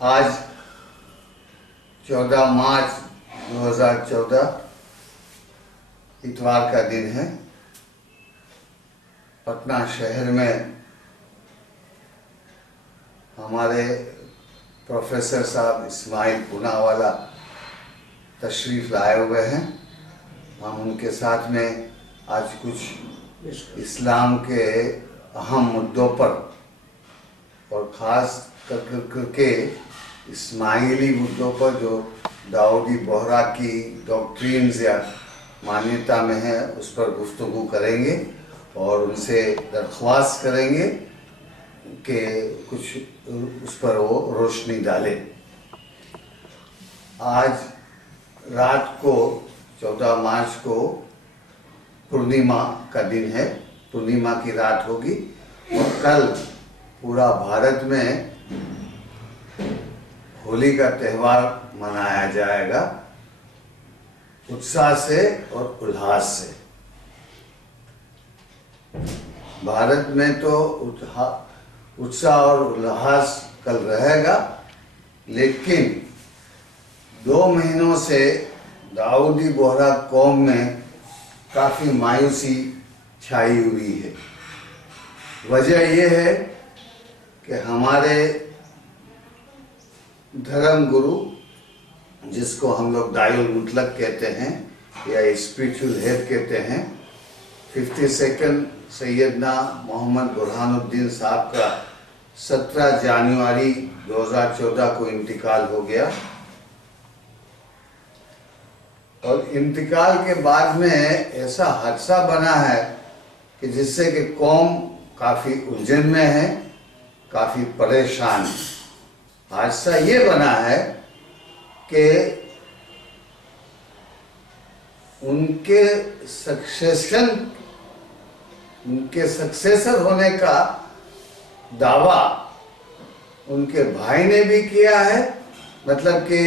آج 14 مارچ 2014 اتوار کا دن ہے۔ پٹنہ شہر میں ہمارے پروفیسر صاحب اسماعیل پوناوالا تشریف لائے ہوئے ہیں۔ ہم ان کے ساتھ میں آج کچھ اسلام کے اہم مدعوں پر اور خاص کر کے اسماعیلی مدعوں پر جو داؤدی بوہرا کی ڈاکٹرینز یا مانیتا میں ہے اس پر گفتگو کریں گے اور ان سے درخواست کریں گے کہ کچھ اس پر وہ روشنی ڈالے۔ آج رات کو 14 مارچ کو پورنیما کا دن ہے، پورنیما کی رات ہوگی اور کل پورا بھارت میں ہولی کا تہوار منایا جائے گا اتساہ سے اور الہاس سے۔ بھارت میں تو اتساہ اور الہاس کل رہے گا، لیکن 2 مہینوں سے داؤدی بوہرا قوم میں کافی مایوسی چھائی ہوئی ہے۔ وجہ یہ ہے کہ ہمارے دھرم گرو، جس کو ہم لوگ داعی المطلق کہتے ہیں یا اسپریچول ہیڈ کہتے ہیں، 52 سیدنا محمد برہان الدین صاحب کا 17 جنوری 2014 کو انتقال ہو گیا اور انتقال کے بعد میں ایسا حادثہ بنا ہے کہ جس سے کہ قوم کافی الجھن میں ہے، کافی پریشان ہے۔ حادثہ یہ بنا ہے کہ ان کے سکسیسر ہونے کا دعویٰ ان کے بھائی نے بھی کیا ہے، مطلب کہ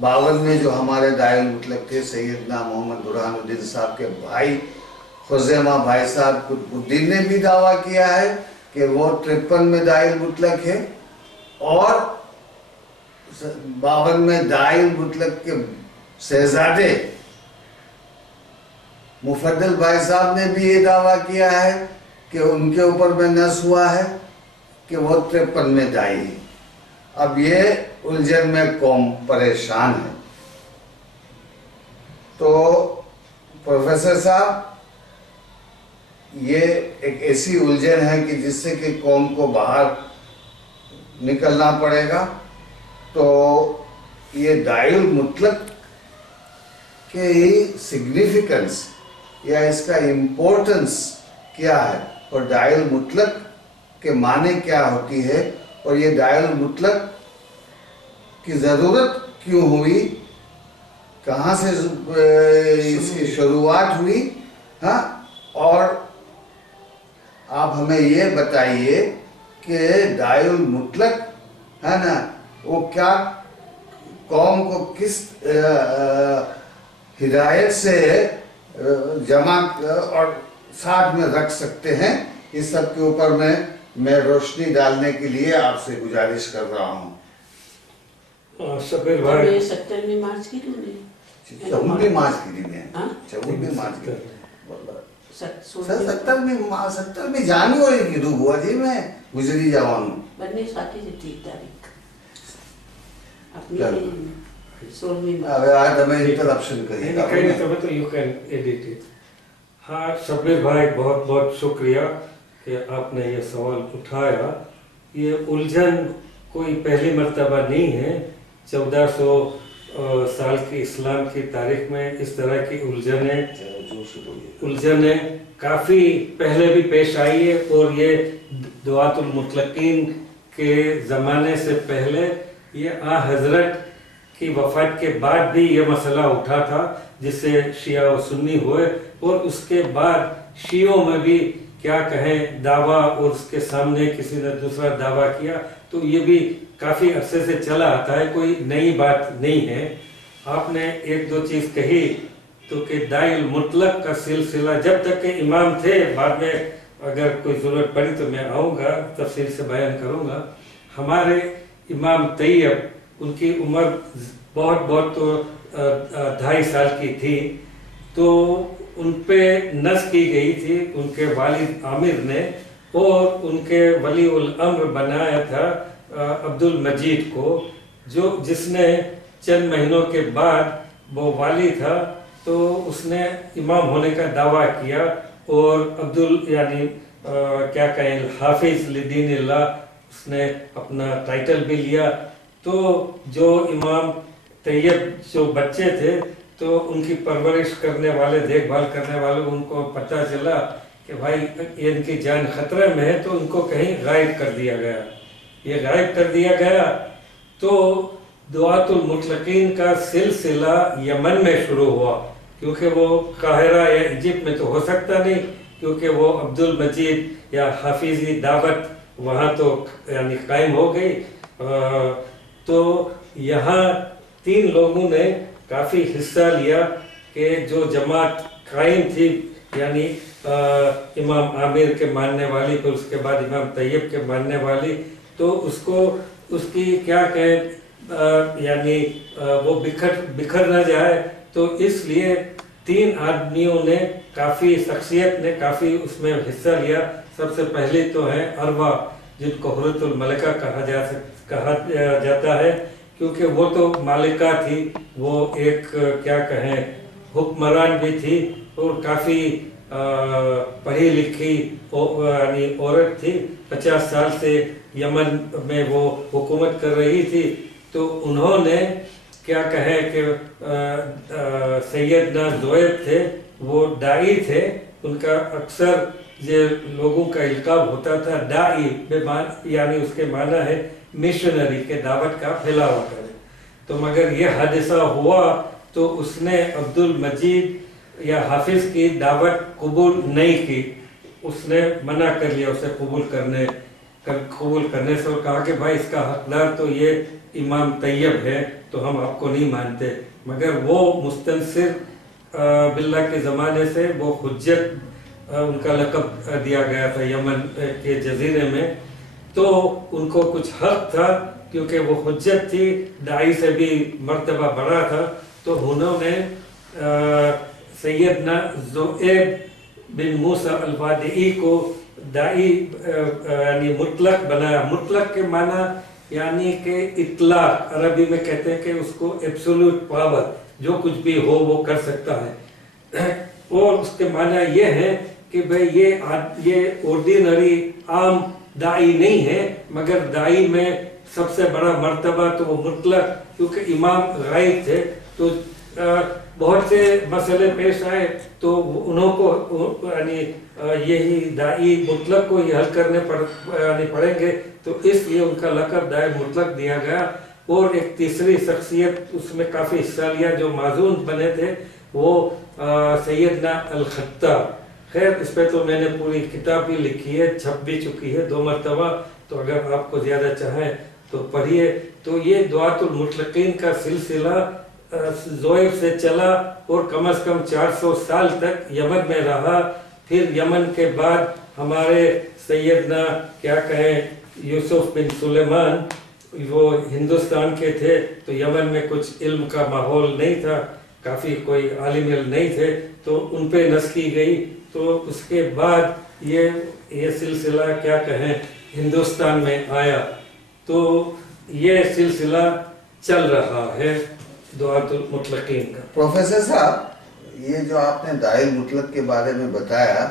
52 میں جو ہمارے داعی المطلق تھے سیدنا محمد برہان الدین صاحب کے بھائی خزیمہ بھائی صاحب قطب الدین نے بھی دعویٰ کیا ہے کہ وہ 53 میں داعی المطلق ہے، اور 52 میں داعی المطلق کے شہزادے مفضل بھائی صاحب نے بھی یہ دعویٰ کیا ہے کہ ان کے اوپر میں نص ہوا ہے کہ وہ 53 میں داعی ہے۔ اب یہ الجھن میں قوم پریشان ہے۔ تو پروفیسر صاحب، یہ ایک ایسی الجھن ہے کہ جس سے کہ قوم کو باہر نکلنا پڑے گا۔ تو یہ داعی المطلق کی سگنیفیکنس یا اس کا امپورٹنس کیا ہے اور داعی المطلق کے معنی کیا ہوتی ہے اور یہ داعی المطلق کی ضرورت کیوں ہوئی، کہاں سے اس کی شروعات ہوئی، ہاں، اور آپ ہمیں یہ بتائیے کہ داعی المطلق ہے نا، وہ کیا قوم کو کس ہدایت سے جمع اور ساتھ میں رکھ سکتے ہیں، اس سب کے اوپر میں روشنی ڈالنے کے لیے آپ سے گزارش کر رہا ہوں۔ 17 مارچ کی دن ہے، 14 مارچ کی دن ہے، 14 مارچ کی دن 17 میں جانوری کی روح ہوا جی، میں گزری جاؤں بننے ساتھی سے 3 تاریخ اپنی 16 آج ہمیں انٹرپشن کریے گا۔ ہاں شبیر بھائی، بہت بہت شکریہ کہ آپ نے یہ سوال اٹھایا۔ یہ الجھن کوئی پہلی مرتبہ نہیں ہے، 1400 سال کی اسلام کی تاریخ میں اس طرح کی الجھنیں کافی پہلے بھی پیش آئی ہے، اور یہ دعوت المطلقین کے زمانے سے پہلے یہ حضرت کی وفات کے بعد بھی یہ مسئلہ اٹھا تھا، جس سے شیعہ و سنی ہوئے، اور اس کے بعد شیعوں میں بھی کیا کہیں دعویٰ، اور اس کے سامنے کسی نے دوسرا دعویٰ کیا، تو یہ بھی کافی عرصے سے چلا آتا ہے، کوئی نئی بات نہیں ہے۔ آپ نے 1-2 چیز کہی تو کہ داعی المطلق کا سلسلہ جب تک کہ امام تھے، بعد میں اگر کوئی ضرورت پڑی تو میں آؤں گا، تفصیل سے بیان کروں گا۔ ہمارے इमाम तैयब, उनकी उम्र बहुत तो 2.5 साल की थी, तो उन पे नस की गई थी उनके वालिद आमिर ने, और उनके वली उल अम्र बनाया था अब्दुल मजीद को, जिसने चंद महीनों के बाद वो वाली था तो उसने इमाम होने का दावा किया, और अब्दुल यानी क्या कहें हाफिज लिदीनिल्लाह, उसने अपना टाइटल भी लिया। तो जो इमाम तैयब जो बच्चे थे तो उनकी परवरिश करने वाले, देखभाल करने वाले, उनको पता चला कि भाई इनकी जान खतरे में है, तो उनको कहीं गायब कर दिया गया। ये गायब कर दिया गया तो दुआतुल मुतलकीन का सिलसिला यमन में शुरू हुआ, क्योंकि वो काहिरा या इजिप्ट में तो हो सकता नहीं, क्योंकि वो अब्दुल मजीद या हाफिजी दावत वहाँ तो यानी कायम हो गई। तो यहाँ 3 लोगों ने काफ़ी हिस्सा लिया कि जो जमात कायम थी, यानी इमाम आमिर के मानने वाली, फिर उसके बाद इमाम तैयब के मानने वाली, तो उसकी क्या कहें यानी वो बिखर न जाए, तो इसलिए 3 आदमियों ने काफ़ी शख्सियत ने काफ़ी उसमें हिस्सा लिया। सबसे पहले तो है अरवा, जिनको हुर्रतुल मलिका कहा जाता है, क्योंकि वो तो मालिका थी, वो एक क्या कहें हुक्मरान भी थी, और काफ़ी पढ़ी लिखी यानी औरत थी। 50 साल से यमन में वो हुकूमत कर रही थी। तो उन्होंने क्या कहें कि सैयदना ज़ुहैब थे, वो दाई थे, उनका अक्सर ये लोगों का इल्काब होता था दाई, यानी उसके माना है मिशनरी के, दावत का फैलावा करे। तो मगर ये हादसा हुआ तो उसने अब्दुल मजीद या हाफिज की दावत कबूल नहीं की, उसने मना कर लिया उसे कबूल करने से, और कहा कि भाई इसका हकदार तो ये इमाम तैयब है, तो हम आपको नहीं मानते। मगर वो मुस्तनसिर बिल्लाह के ज़माने से वो हुज्जत उनका लक़ब दिया गया था यमन के जजीरे में, तो उनको कुछ हक था, क्योंकि वो हुज्जत थी, दाई से भी मर्तबा बड़ा था। तो उन्होंने सैयदना ज़ुहैब बिन मूसा अल-वादिई को दाई यानी मुतलक बनाया। मुतलक के माना यानी कि इतलाक, अरबी में कहते हैं कि उसको एब्सोल्यूट पावर, जो कुछ भी हो वो कर सकता है। और उसके माना ये है कि भाई ये ऑर्डिनरी आम दाई नहीं है, मगर दाई में सबसे बड़ा मर्तबा तो वो मुतलक, क्योंकि इमाम गायब थे, तो बहुत से मसले पेश आए, तो उनको यानी यही दाई मुतलक को ये हल करने पड़ेंगे, तो इसलिए उनका लक़ब दाई मुतलक दिया गया। और एक तीसरी शख्सियत उसमें काफ़ी हिस्सा लिया, जो माजून बने थे, वो सैयदना अल-खत्ताब। खैर इस पे तो मैंने पूरी किताब भी लिखी है, छप भी चुकी है 2 मरतबा, तो अगर आपको ज़्यादा चाहें तो पढ़िए। तो ये दुआतुल मुतलकीन का सिलसिला ज़ुहैब से चला, और कम से कम 400 साल तक यमन में रहा। फिर यमन के बाद हमारे सैयदना क्या कहें यूसुफ बिन सुलेमान, वो हिंदुस्तान के थे, तो यमन में कुछ इल्म का माहौल नहीं था, काफ़ी कोई आलिम नहीं थे, तो उन पे नस की गई। तो उसके बाद ये सिलसिला क्या कहें हिंदुस्तान में आया, तो ये सिलसिला चल रहा है दुआतुल मुतलकीन का। प्रोफेसर साहब, ये जो आपने दाइल मुतलक के बारे में बताया,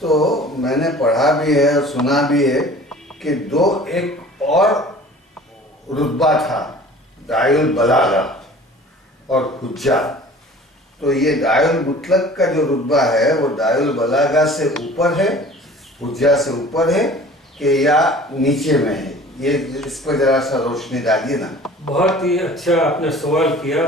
तो मैंने पढ़ा भी है और सुना भी है कि एक और रुतबा था, दाइल बलागा और हुज्जा। तो ये दाइल मुतलक का जो रुतबा है वो दाइल बलागा से ऊपर है, हुज्जा से ऊपर है कि या नीचे में है? ये इस पर जरा सा रोशनी डालिए ना। बहुत ही अच्छा आपने सवाल किया।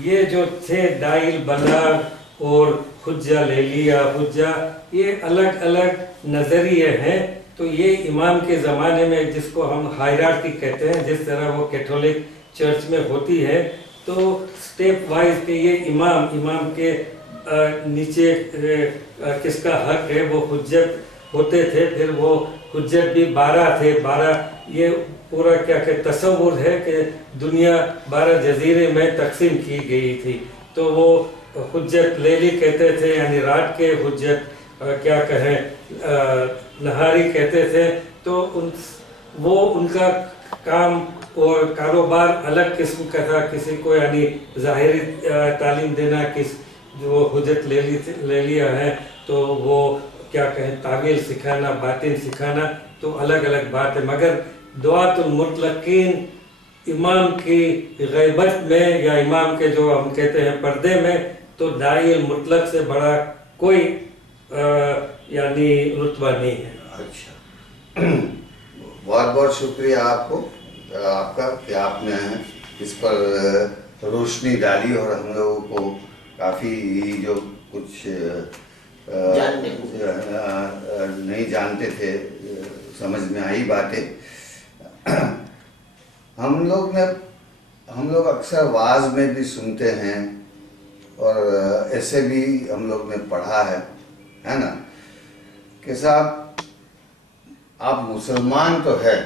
ये जो थे दाइल बलाग और हुज्जा ले लिया, हुज्जा, ये अलग अलग नज़रिए हैं। तो ये इमाम के ज़माने में, जिसको हम हायरार्की कहते हैं, जिस तरह वो कैथोलिक चर्च में होती है, तो स्टेप वाइज के ये इमाम के नीचे किसका हक है वो हुज्जत होते थे। फिर वो हुज्जत भी 12 थे, 12 ये पूरा क्या कि तस्वुर है कि दुनिया 12 जजीरे में तकसीम की गई थी। तो वो हुज्जत लेली कहते थे, यानी रात के हुज्जत, क्या कहें नहारी कहते थे। तो वो उनका काम और कारोबार अलग किस्म का था। किसी को यानी ज़ाहिरी तालीम देना, जो हुज्जत ले लिया है तो वो क्या कहें तावील सिखाना, बातिन सिखाना, तो अलग अलग बात है। मगर दुआतुल मुतलकीन इमाम की गैबत में या इमाम के जो हम कहते हैं पर्दे में, तो दाइल मुतलक से बड़ा कोई यानी रुतबा नहीं है। अच्छा, बहुत बहुत शुक्रिया आपका कि आपने इस पर रोशनी डाली और हम लोगों को काफ़ी जो कुछ नहीं जानते थे समझ में आई बातें। हम लोग अक्सर वाज में भी सुनते हैं और ऐसे भी हम लोग ने पढ़ा है ना, कि साहब आप मुसलमान तो है,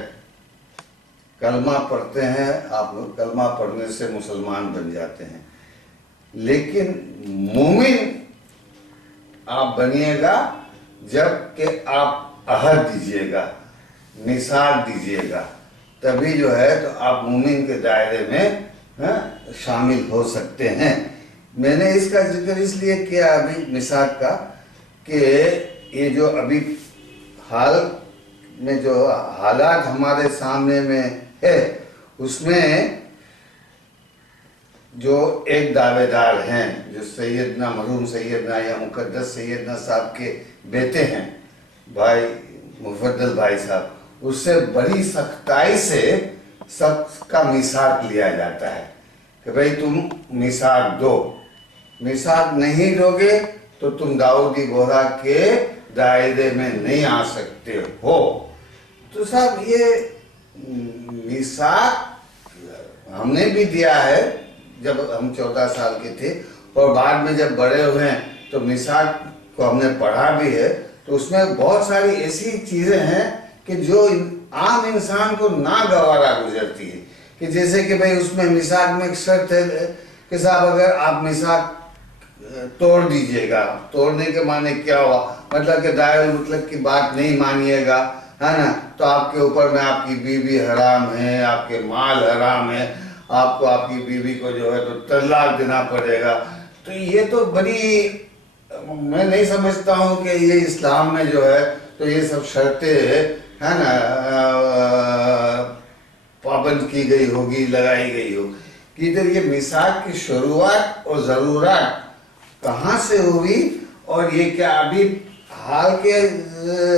कलमा पढ़ते हैं आप लोग, कलमा पढ़ने से मुसलमान बन जाते हैं, लेकिन मोमिन आप बनिएगा जब कि आप अहद दीजिएगा, मिसाल दीजिएगा, तभी जो है तो आप मोमिन के दायरे में शामिल हो सकते हैं। मैंने इसका जिक्र इसलिए किया अभी मिसाल का कि ये जो अभी हाल में जो हालात हमारे सामने में है, उसमें जो एक दावेदार हैं जो सैयदना मरहूम सैयदना या मुकद्दस सैयदना साहब के बेटे हैं, भाई मुफद्दल भाई साहब, उससे बड़ी सख्ताई से सबका मिसाक लिया जाता है कि भाई तुम मिसाक दो, मिसाक नहीं दोगे तो तुम दाऊदी बोहरा के दायरे में नहीं आ सकते हो। तो साहब ये मिसाक हमने भी दिया है जब हम 14 साल के थे, और बाद में जब बड़े हुए हैं तो मिसाक को हमने पढ़ा भी है। तो उसमें बहुत सारी ऐसी चीजें हैं कि जो आम इंसान को नागवारा गुजरती है, कि जैसे कि भाई उसमें मिसाक में एक शर्त है कि साहब अगर आप मिसाक तोड़ दीजिएगा, तोड़ने के माने क्या हुआ, मतलब कि दायर मतलब की बात नहीं मानिएगा, है ना, तो आपके ऊपर में आपकी बीवी हराम है, आपके माल हराम है, आपको आपकी बीवी को जो है तो तलाक देना पड़ेगा। तो ये तो बड़ी, मैं नहीं समझता हूँ कि ये इस्लाम में जो है तो ये सब शर्तें है ना पाबंद की गई होगी, लगाई गई हो, कि इधर ये मिसाक की शुरुआत और ज़रूरत कहाँ से हुई, और ये क्या अभी हाल के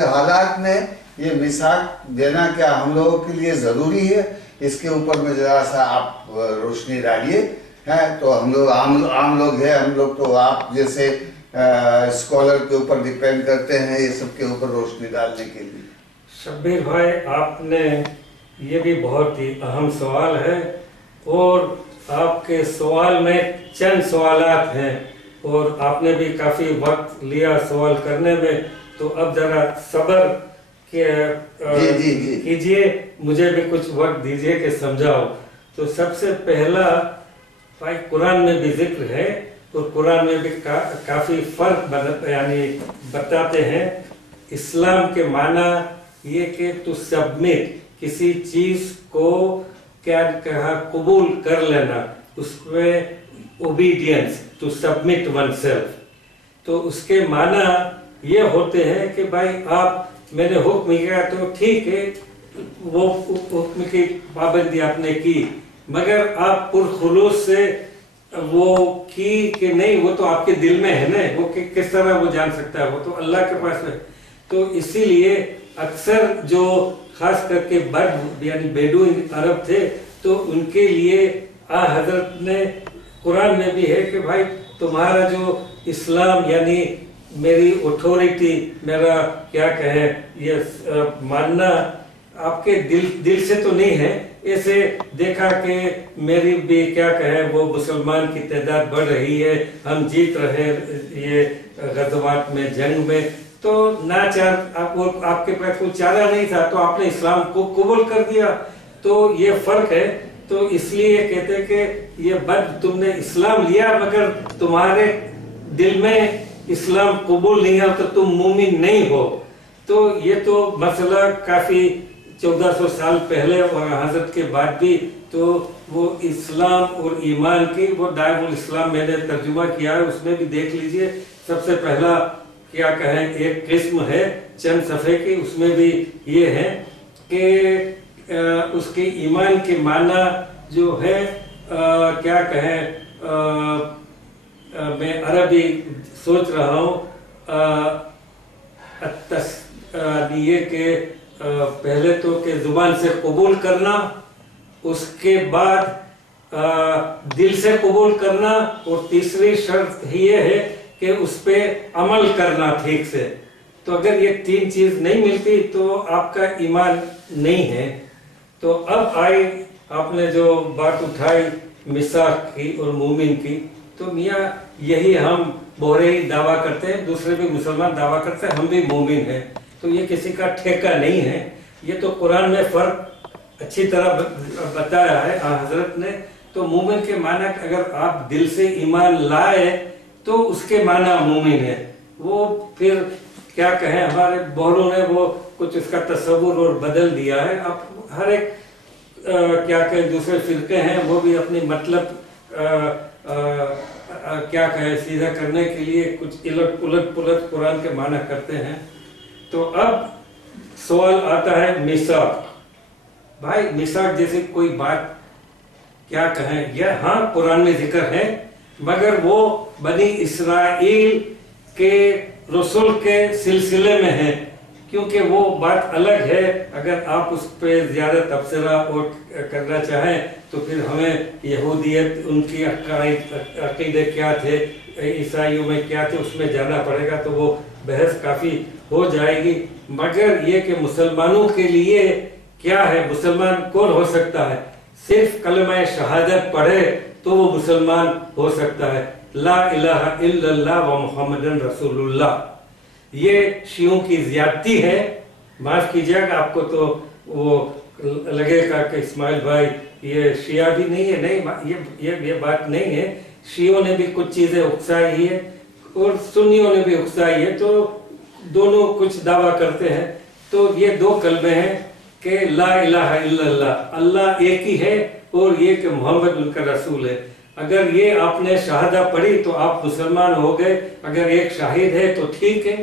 हालात में ये मिसाक देना क्या हम लोगों के लिए ज़रूरी है, इसके ऊपर में ज़रा सा आप रोशनी डालिए। हैं तो हम लोग आम लोग हैं, हम लोग तो आप जैसे स्कॉलर के ऊपर डिपेंड करते हैं ये सब के ऊपर रोशनी डालने के लिए। शब्बीर भाई, आपने ये भी बहुत ही अहम सवाल है, और आपके सवाल में चंद सवालात हैं और आपने भी काफ़ी वक्त लिया सवाल करने में, तो अब ज़रा सब्र कीजिए, मुझे भी कुछ वक्त दीजिए कि समझाओ। तो सबसे पहला भाई, कुरान में भी जिक्र है और कुरान में भी काफ़ी फ़र्क यानी बताते हैं। इस्लाम के माना ये कि टू सबमिट, किसी चीज़ को क्या कहा, कबूल कर लेना, उसमें obedience, to submit oneself. तो उसके माना ये होते हैं कि भाई आप मैंने हुक्म किया तो ठीक है, वो हुक्म की पाबंदी आपने की, मगर आप पुरखुलूस से वो की कि नहीं, वो तो आपके दिल में है ना, वो किस तरह वो जान सकता है, वो तो अल्लाह के पास है। तो इसीलिए अक्सर जो खास करके बद यानी बेडूइन अरब थे, तो उनके लिए हजरत ने कुरान में भी है कि भाई तुम्हारा जो इस्लाम यानी मेरी अथॉरिटी, मेरा क्या कहें ये मानना आपके दिल से तो नहीं है, ऐसे देखा कि मेरी भी क्या कहें वो मुसलमान की तादाद बढ़ रही है, हम जीत रहे ये गज़वात में, जंग में, तो नाचार आपके पास कोई चारा नहीं था, तो आपने इस्लाम को कबूल कर दिया। تو یہ فرق ہے. تو اس لیے کہتے ہیں کہ یہ بد تم نے اسلام لیا مگر تمہارے دل میں اسلام قبول نہیں ہے تو تم مومن نہیں ہو. تو یہ تو مسئلہ کافی 1400 سال پہلے اور حضرت کے بعد بھی تو وہ اسلام اور ایمان کی وہ دائم الاسلام میں نے ترجمہ کیا ہے, اس میں بھی دیکھ لیجئے. سب سے پہلا کیا کہیں ایک قسم ہے چند صفحے کی, اس میں بھی یہ ہے کہ اس کے ایمان کے معنی جو ہے کیا کہیں میں عربی سوچ رہا ہوں یہ کہ پہلے تو کہ زبان سے قبول کرنا, اس کے بعد دل سے قبول کرنا, اور تیسری شرط یہ ہے کہ اس پہ عمل کرنا ٹھیک سے. تو اگر یہ تین چیز نہیں ملتی تو آپ کا ایمان نہیں ہے. تو اب آئی آپ نے جو بات اٹھائی میثاق کی اور مومن کی, تو میاں یہی ہم بہرے ہی دعویٰ کرتے ہیں, دوسرے بھی مسلمان دعویٰ کرتے ہیں ہم بھی مومن ہیں. تو یہ کسی کا ٹھیکہ نہیں ہے, یہ تو قرآن میں فرق اچھی طرح بتایا ہے حضرت نے. تو مومن کے معنی اگر آپ دل سے ایمان لائے تو اس کے معنی مومن ہے. وہ پھر کیا کہیں ہمارے بہروں نے وہ کچھ اس کا تصور اور بدل دیا ہے. اب ہر ایک کیا کہیں دوسرے فرقے ہیں وہ بھی اپنی مطلب کیا کہیں سیدھا کرنے کے لیے کچھ الٹ پلٹ قرآن کے معنی کرتے ہیں. تو اب سوال آتا ہے میثاق. بھائی میثاق جیسی کوئی بات کیا کہیں, یہ ہاں قرآن میں ذکر ہے مگر وہ بنی اسرائیل کے رسول کے سلسلے میں ہے, کیونکہ وہ بات الگ ہے. اگر آپ اس پہ زیادہ تبصرہ اور کرنا چاہیں تو پھر ہمیں یہودیت ان کی عقیدے کیا تھے, عیسائیوں میں کیا تھے, اس میں جانا پڑے گا. تو وہ بحث کافی ہو جائے گی. مگر یہ کہ مسلمانوں کے لیے کیا ہے, مسلمان کون ہو سکتا ہے؟ صرف کلمہ شہادت پڑھے تو وہ مسلمان ہو سکتا ہے. لا الہ الا اللہ و محمد رسول اللہ. یہ شیعوں کی زیادتی ہے, معاف کیجیے گا آپ کو تو وہ لگے گا کہ اسماعیل بھائی یہ شیعہ بھی نہیں ہے. نہیں, یہ بات نہیں ہے. شیعوں نے بھی کچھ چیزیں اکسائی ہے اور سنیوں نے بھی اکسائی ہے, تو دونوں کچھ دعویٰ کرتے ہیں. تو یہ دو کلمے ہیں کہ لا الہ الا اللہ, اللہ ایک ہی ہے, اور یہ کہ محمد ان کا رسول ہے. اگر یہ آپ نے شہادہ پڑھی تو آپ مسلمان ہو گئے. اگر ایک شاہد ہے تو ٹھیک ہے.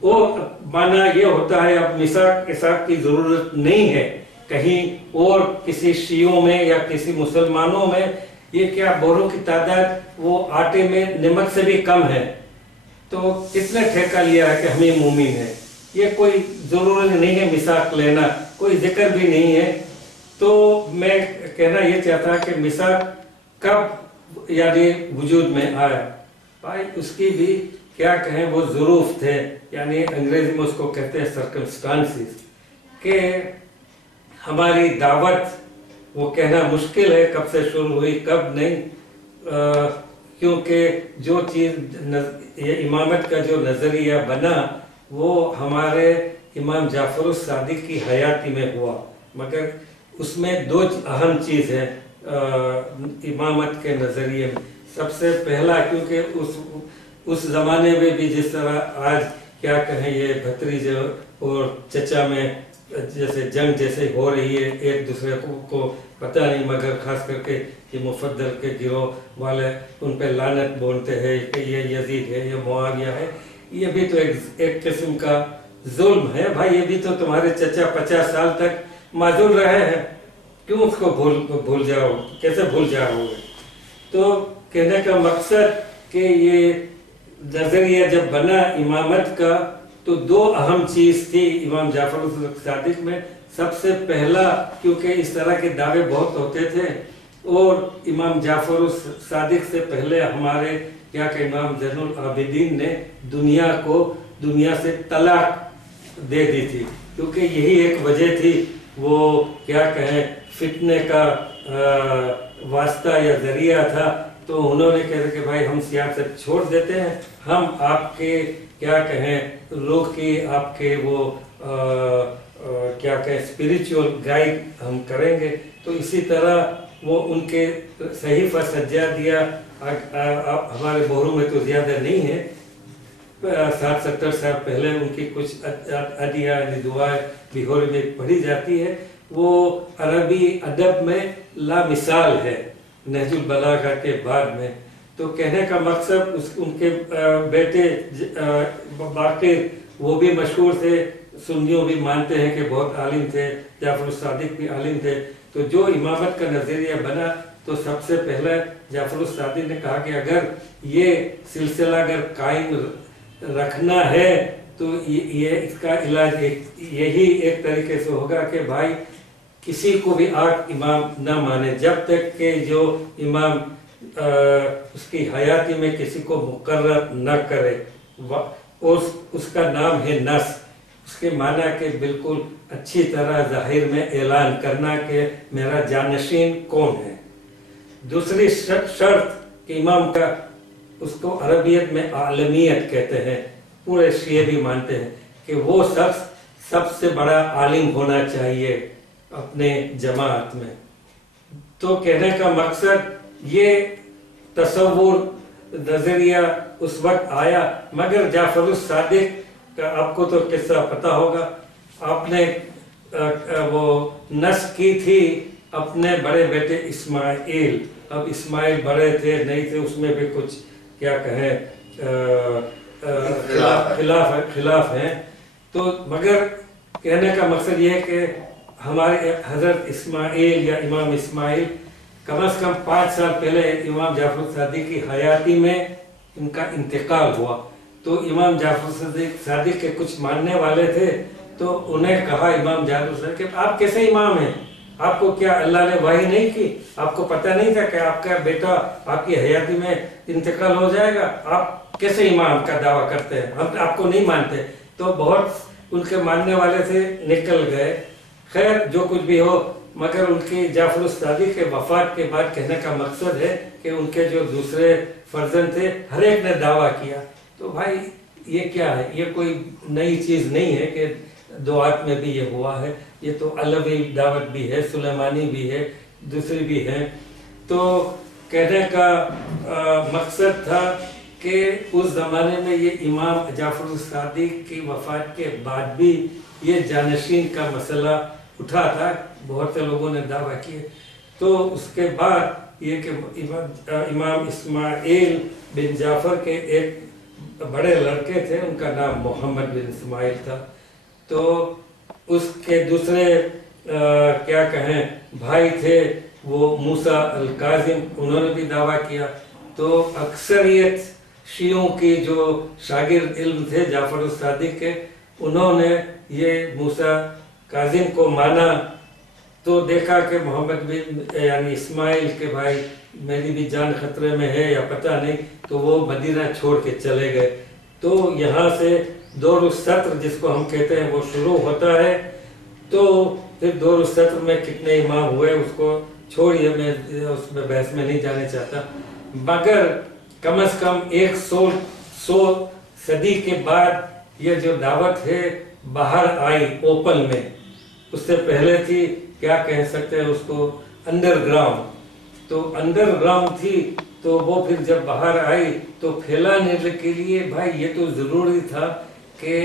اور معنی یہ ہوتا ہے اب میثاق کی ضرورت نہیں ہے کہیں اور کسی شیعوں میں یا کسی مسلمانوں میں. یہ کیا بوروں کی تعداد وہ آٹے میں نمک سے بھی کم ہے, تو کس نے ٹھیکہ لیا ہے کہ ہمیں مومن ہے؟ یہ کوئی ضرورت نہیں ہے میثاق لینا, کوئی ذکر بھی نہیں ہے. تو میں کہنا یہ چاہتا کہ میثاق کب یعنی وجود میں آیا. بھائی اس کی بھی کیا کہیں وہ ظروف تھے, یعنی انگریزی میں اس کو کہتے ہیں سرکمسٹانسز, کہ ہماری دعوت وہ کہنا مشکل ہے کب سے شروع ہوئی کب نہیں, کیونکہ جو چیز یہ امامت کا جو نظریہ بنا وہ ہمارے امام جعفر الصادق کی حیاتی میں ہوا. مگر اس میں دو اہم چیز ہے امامت کے نظریے میں. سب سے پہلا کیونکہ اس زمانے میں بھی جس طرح آج کیا کہیں یہ بھتریجے اور چچا میں جیسے جنگ جیسے ہو رہی ہے, ایک دوسرے کو پتہ نہیں, مگر خاص کر کے یہ مفضل کے گروہ والے ان پہ لعنت بولتے ہیں کہ یہ یزید ہے, یہ معاویہ ہے. یہ بھی تو ایک قسم کا ظلم ہے. بھائی یہ بھی تو تمہارے چچا 50 سال تک معذور رہے ہیں, کیوں اس کو بھول جاؤ, کیسے بھول جاؤ گے؟ تو کہنے کا مقصد کہ یہ نظریہ جب بنا امامت کا تو دو اہم چیز تھی امام جعفر الصادق میں. سب سے پہلا کیونکہ اس طرح کے دعوے بہت ہوتے تھے, اور امام جعفر الصادق سے پہلے ہمارے کیا کہ امام زین العابدین نے دنیا سے طلاق دے دی تھی, کیونکہ یہی ایک وجہ تھی. وہ کیا کہیں فتنے کا واسطہ یا ذریعہ تھا. تو انہوں نے کہا کہ بھائی ہم سیاست چھوڑ دیتے ہیں, ہم آپ کے کیا کہیں لوگ کی آپ کے وہ क्या कहें स्पिरिचुअल गाइड हम करेंगे, तो इसी तरह वो उनके सहीफा सज्जा दिया हमारे बोहरू में तो ज़्यादा नहीं है, 60-70 साल पहले उनकी कुछ अदिया यानी दुआएं बिहोरी में पढ़ी जाती है। वो अरबी अदब में लामिसाल है नहजुल बलागा के बाद में। तो कहने का मकसद उनके बेटे बाकिर वो भी मशहूर थे, सुन्नियों भी मानते हैं कि बहुत आलिम थे, जाफर सादिक भी आलिम थे। तो जो इमामत का नजरिया बना तो सबसे पहले जाफर सादिक ने कहा कि अगर ये सिलसिला अगर कायम रखना है तो ये इसका इलाज यही एक तरीके से होगा कि भाई किसी को भी आठ इमाम न माने जब तक कि जो इमाम उसकी हयाती में किसी को मुकर्रर न करे। उसका नाम है नस, उसके माना के बिल्कुल अच्छी तरह जाहिर में ऐलान करना कि मेरा जानशीन कौन है। दूसरी शर्त कि इमाम का उसको अरबियत में आलमियत कहते हैं, पूरे शिये भी मानते हैं कि वो शख्स सबसे बड़ा आलिम होना चाहिए अपने जमात में। तो कहने का मकसद ये तसव्वुर नजरिया उस वक्त आया, मगर जाफर सादिक का आपको तो किस्सा पता होगा, आपने वो नस की थी अपने बड़े बेटे इस्माइल। अब इस्माइल बड़े थे नहीं थे, उसमें भी कुछ क्या कहें खिलाफ हैं। तो मगर कहने का मकसद ये है कि हमारे हजरत इस्माइल या इमाम इस्माइल कम से कम 5 साल पहले इमाम जाफर सादिक की हयाती में इनका इंतकाल हुआ। तो इमाम जाफर सादिक के कुछ मानने वाले थे, तो उन्हें कहा इमाम जाफर सादिक आप कैसे इमाम हैं, आपको क्या अल्लाह ने वही नहीं की, आपको पता नहीं था कि आपका बेटा आपकी हयाती में इंतकाल हो जाएगा, आप कैसे इमाम का दावा करते हैं, हम आपको नहीं मानते। तो बहुत उनके मानने वाले थे निकल गए। खैर जो कुछ भी हो, मगर उनकी जाफर सादिक के वफात के बाद कहने का मकसद है कि उनके जो दूसरे फर्जंद थे हर एक ने दावा किया। तो भाई ये क्या है, ये कोई नई चीज नहीं है कि दुआत में भी ये हुआ है, ये तो अलवी दावत भी है, सुलेमानी भी है, दूसरी भी है। तो कहने का मकसद था कि उस जमाने में ये इमाम जाफर सादिक की वफात के बाद भी ये जानशीन का मसला उठा था, बहुत से लोगों ने दावा किए। तो उसके बाद ये कि इमाम इस्माइल बिन जाफर के एक बड़े लड़के थे, उनका नाम मोहम्मद बिन इस्माइल था। तो उसके दूसरे क्या कहें भाई थे वो मूसा अल काजिम, उन्होंने भी दावा किया। तो अक्सरियत शियों की जो शागिर्द इल्म थे जाफर सादिक के, उन्होंने ये मूसा काजिम को माना। तो देखा कि मोहम्मद बिन यानी इस्माइल के भाई मेरी भी जान खतरे में है या पता नहीं, तो वो मदीना छोड़ के चले गए। तो यहाँ से दौर सत्र जिसको हम कहते हैं वो शुरू होता है। तो फिर दौर सत्र में कितने इमाम हुए उसको छोड़िए, मैं उसमें बहस में नहीं जाने चाहता, मगर कम से कम 100 सदी के बाद ये जो दावत है बाहर आई ओपन में। उससे पहले थी क्या कह सकते हैं उसको अंडरग्राउंड, तो अंडरग्राउंड थी। तो वो फिर जब बाहर आई तो फैलाने के लिए भाई ये तो जरूरी था कि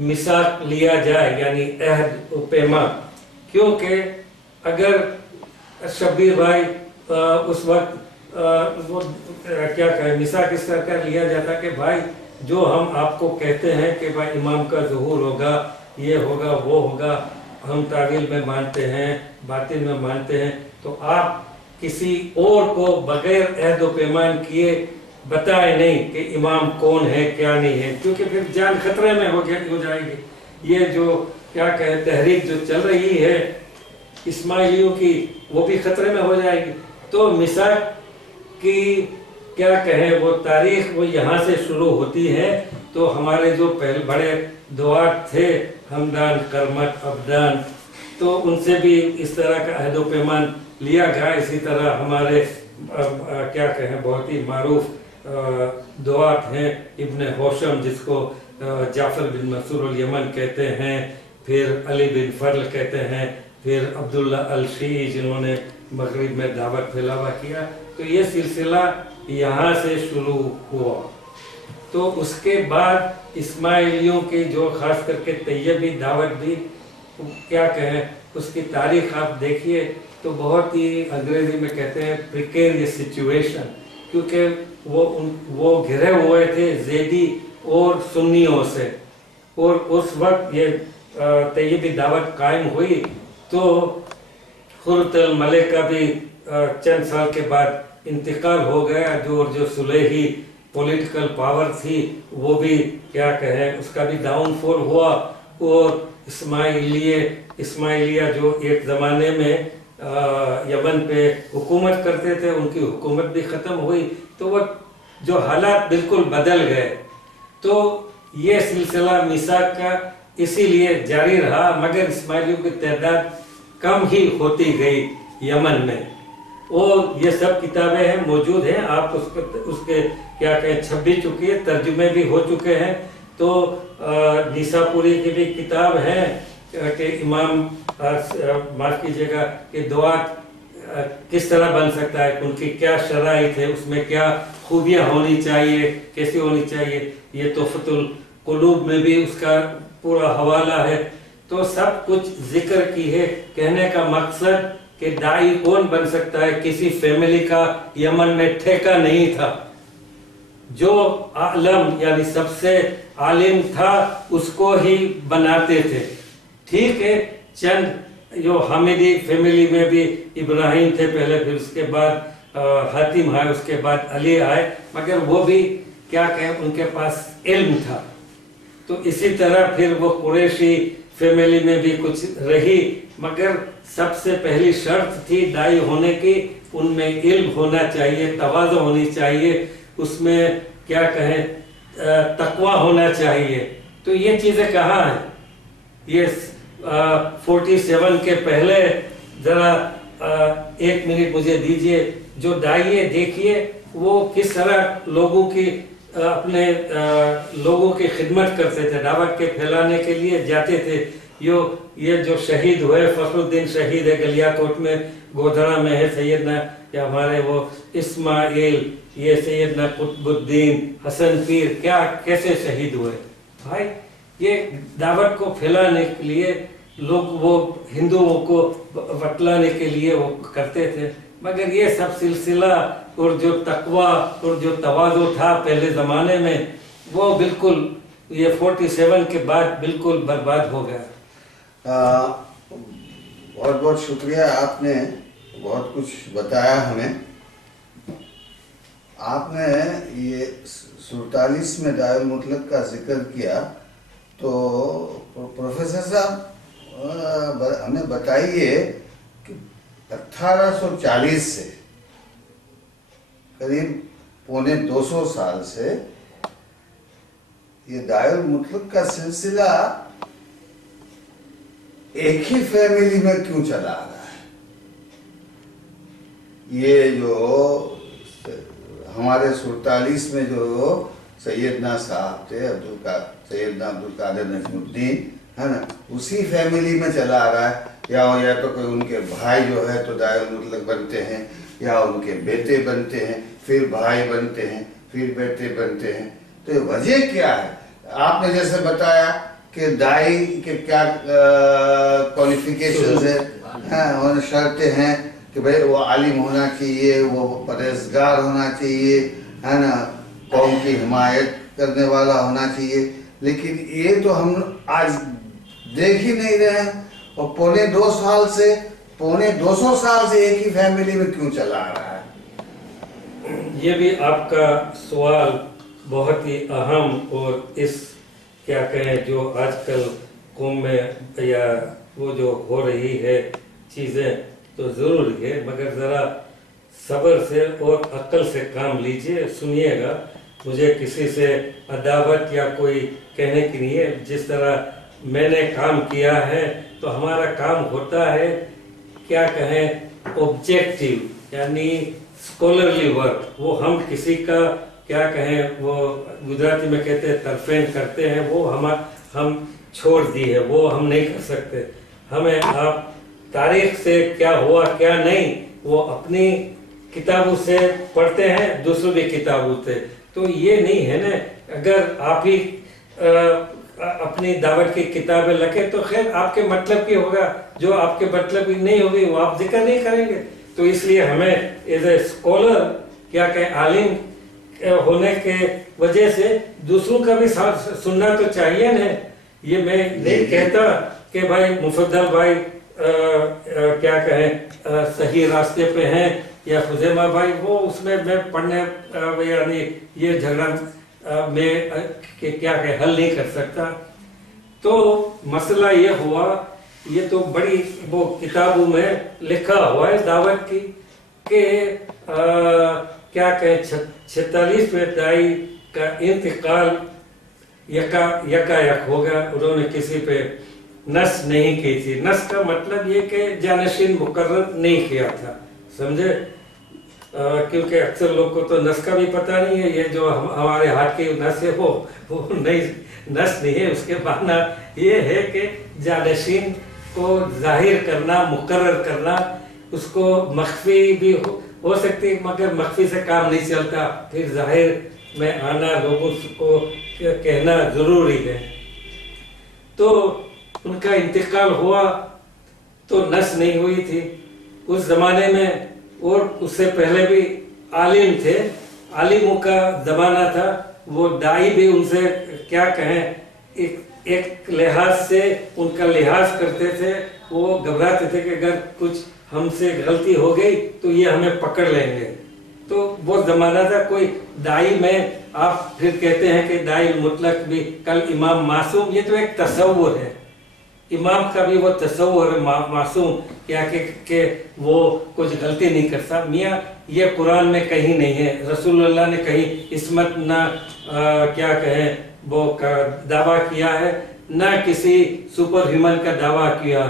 मिसाक लिया जाए यानी अहद पैमा, क्योंकि अगर शब्बीर भाई उस वक्त वो क्या कहे मिसाक इस तरह का लिया जाता कि भाई जो हम आपको कहते हैं कि भाई इमाम का ज़हूर होगा, ये होगा वो होगा, हम तावील में मानते हैं, बातिन में मानते हैं, तो आप किसी और को बगैर अहद पैमान किए बताए नहीं कि इमाम कौन है क्या नहीं है, क्योंकि फिर जान खतरे में हो जाएगी। ये जो क्या कहे तहरीक जो चल रही है इस्माइलियों की, वो भी खतरे में हो जाएगी। तो मिसाक की क्या कहें वो तारीख वो यहाँ से शुरू होती है। तो हमारे जो पहले बड़े दुआत थे हमदान करमत अबदान, तो उनसे भी इस तरह का अहद पैमान लिया गया। इसी तरह हमारे क्या कहें बहुत ही मारूफ दुआत हैं इब्ने होशम जिसको जाफर बिन मंसूर अल यमन कहते हैं, फिर अली बिन फजल कहते हैं, फिर अब्दुल्ला अल शी जिन्होंने मगरिब में दावत फैलावा किया। तो ये सिलसिला यहाँ से शुरू हुआ। तो उसके बाद इस्माइलियों की जो खास करके तैयबी दावत भी, क्या कहें, उसकी तारीख आप देखिए तो बहुत ही, अंग्रेजी में कहते हैं प्रिकेरियस सिचुएशन, क्योंकि वो घिरे हुए थे ज़ैदी और सुन्नियों से। और उस वक्त ये तैयबी दावत कायम हुई तो खुर्रतुल मलिक का भी चंद साल के बाद इंतकाल हो गया। जो सुलेही पॉलिटिकल पावर थी वो भी, क्या कहें, उसका भी डाउनफॉल हुआ। और इस्माइलिया जो एक ज़माने में यमन पे हुकूमत करते थे, उनकी हुकूमत भी ख़त्म हुई। तो वो जो हालात बिल्कुल बदल गए। तो ये सिलसिला मीसाक का इसीलिए जारी रहा, मगर इस्माइलियों की तादाद कम ही होती गई यमन में। और ये सब किताबें हैं, मौजूद हैं, आप उसके क्या कहें, छप भी चुकी है, तर्जुमे भी हो चुके हैं। तो निसापुरी की भी किताब है कि इमाम, माफ कीजिएगा, कि दुआ किस तरह बन सकता है, उनकी क्या शराइत है, उसमें क्या खूबियाँ होनी चाहिए, कैसी होनी चाहिए। ये तोहफतुल कुलूब में भी उसका पूरा हवाला है। तो सब कुछ जिक्र की है। कहने का मकसद कि दाई कौन बन सकता है, किसी फैमिली का यमन में ठेका नहीं था। जो आलम यानी सबसे आलिम था उसको ही बनाते थे। ठीक है, चंद जो हामिदी फैमिली में भी इब्राहिम थे पहले, फिर उसके बाद हातिम आए, उसके बाद अली आए, मगर वो भी, क्या कहें, उनके पास इल्म था। तो इसी तरह फिर वो कुरैशी फैमिली में भी कुछ रही, मगर सबसे पहली शर्त थी दाई होने की, उनमें इल्म होना चाहिए, तवाज़ु होनी चाहिए, उसमें क्या कहें, तकवा होना चाहिए। तो ये चीज़ें कहाँ हैं? ये 47 के पहले जरा 1 मिनट मुझे दीजिए। जो दाई देखिए वो किस तरह लोगों की, अपने लोगों की खिदमत करते थे, दावत के फैलाने के लिए जाते थे। ये जो शहीद हुए, फखरुद्दीन शहीद है गलियाकोट में, गोधरा में है सैयदना, या हमारे वो इस्माइल, ये सैयदना कुतुबुद्दीन, हसन पीर, क्या कैसे शहीद हुए भाई। ये दावत को फैलाने के लिए लोग, वो हिंदुओं को बतलाने के लिए वो करते थे। मगर ये सब सिलसिला और जो तकवा और जो तवाज़ु था पहले ज़माने में, वो बिल्कुल ये 47 के बाद बिल्कुल बर्बाद हो गया। बहुत बहुत शुक्रिया, आपने बहुत कुछ बताया हमें। आपने ये 47 में दारुल मुतलक का जिक्र किया, तो प्रोफेसर साहब हमें बताइए कि 1840 से करीब पौने 200 साल से ये दारुल मुतलक का सिलसिला एक ही फैमिली में क्यों चला आ रहा है? ये जो हमारे 47 में जो सैयदना साहब थे, सैयदना अब्दुल कादिर नजमुद्दीन, है ना, उसी फैमिली में चला आ रहा है। या तो कोई उनके भाई जो है तो दारुल मुतलक बनते हैं, या उनके बेटे बनते हैं, फिर भाई बनते हैं, फिर बेटे बनते हैं। तो ये वजह क्या है? आपने जैसे बताया कि दाई के क्या क्वालिफिकेशंस है, शर्तें हैं कि भाई वो आलिम होना चाहिए, वो परहेजगार होना चाहिए, है ना, कौम की हिमायत करने वाला होना चाहिए। लेकिन ये तो हम आज देख ही नहीं रहे हैं। और पौने 200 साल से एक ही फैमिली में क्यों चला आ रहा है? ये भी आपका सवाल बहुत ही अहम, और इस, क्या कहें, जो आजकल कौम में या वो जो हो रही है चीज़ें, तो ज़रूरी है, मगर ज़रा सब्र से और अक्ल से काम लीजिए। सुनिएगा, मुझे किसी से अदावत या कोई कहने की नहीं है। जिस तरह मैंने काम किया है, तो हमारा काम होता है, क्या कहें, ऑब्जेक्टिव, यानी स्कॉलरली वर्क। वो हम किसी का, क्या कहें, वो गुजराती में कहते हैं तरफेन करते हैं, वो हम چھوڑ دی ہے، وہ ہم نہیں کر سکتے. ہمیں آپ تاریخ سے کیا ہوا کیا نہیں وہ اپنی کتابوں سے پڑھتے ہیں، دوسروں کی کتابوں سے. تو یہ نہیں ہے نا، اگر آپ ہی اپنی دعوت کی کتابیں لکھیں تو خیر آپ کے مطلب کی ہوگا، جو آپ کے مطلب کی نہیں ہوگی وہ آپ ذکر نہیں کریں گے. تو اس لیے ہمیں ایز اے اسکالر کیا کہ عالم ہونے کے وجہ سے دوسروں کا بھی سننا تو چاہیے نا. یہ میں نہیں کہتا کہ بھائی مفضل بھائی کیا کہیں صحیح راستے پہ ہیں یا خزیمہ بھائی وہ اس میں پڑھنے یعنی یہ جھگڑا میں کیا کہ حل نہیں کر سکتا. تو مسئلہ یہ ہوا، یہ تو بڑی وہ کتابوں میں لکھا ہوا ہے دعوت کی کہ کیا کہیں 46ویں دائی کا انتقال یکا یک ہو گیا. انہوں نے کسی پہ نص نہیں کی تھی. نص کا مطلب یہ کہ جانشین مقرر نہیں کیا تھا، سمجھے؟ کیونکہ اکثر لوگ کو تو نص کا بھی پتہ نہیں ہے. یہ جو ہمارے ہاتھ کی نص ہے وہ نہیں، نص نہیں ہے. اس کے معنی یہ ہے کہ جانشین کو ظاہر کرنا، مقرر کرنا. اس کو مخفی بھی ہو سکتی مگر مخفی سے کام نہیں چلتا، پھر ظاہر میں آنا، لوگوں کو کہنا ضروری ہے. تو ان کا انتقال ہوا تو نص نہیں ہوئی تھی اس زمانے میں، اور اس سے پہلے بھی عالم تھے، عالموں کا زمانہ تھا. وہ دائی بھی ان سے کیا کہیں ایک لحاظ سے ان کا لحاظ کرتے تھے. وہ گھبراتے تھے کہ اگر کچھ ہم سے غلطی ہو گئی تو یہ ہمیں پکڑ لیں گے. تو وہ زمانہ تھا. کوئی دائی میں آپ پھر کہتے ہیں کہ دائی مطلق بھی کل امام معصوم، یہ تو ایک تصور ہے. امام کا بھی وہ تصور ہے معصوم کیا کہ وہ کچھ غلطی نہیں کرتا. میاں یہ قرآن میں کہیں نہیں ہے، رسول اللہ نے کہیں عصمت نہ کیا کہیں وہ دعویٰ کیا ہے، نہ کسی سپر ہیومن کا دعویٰ کیا.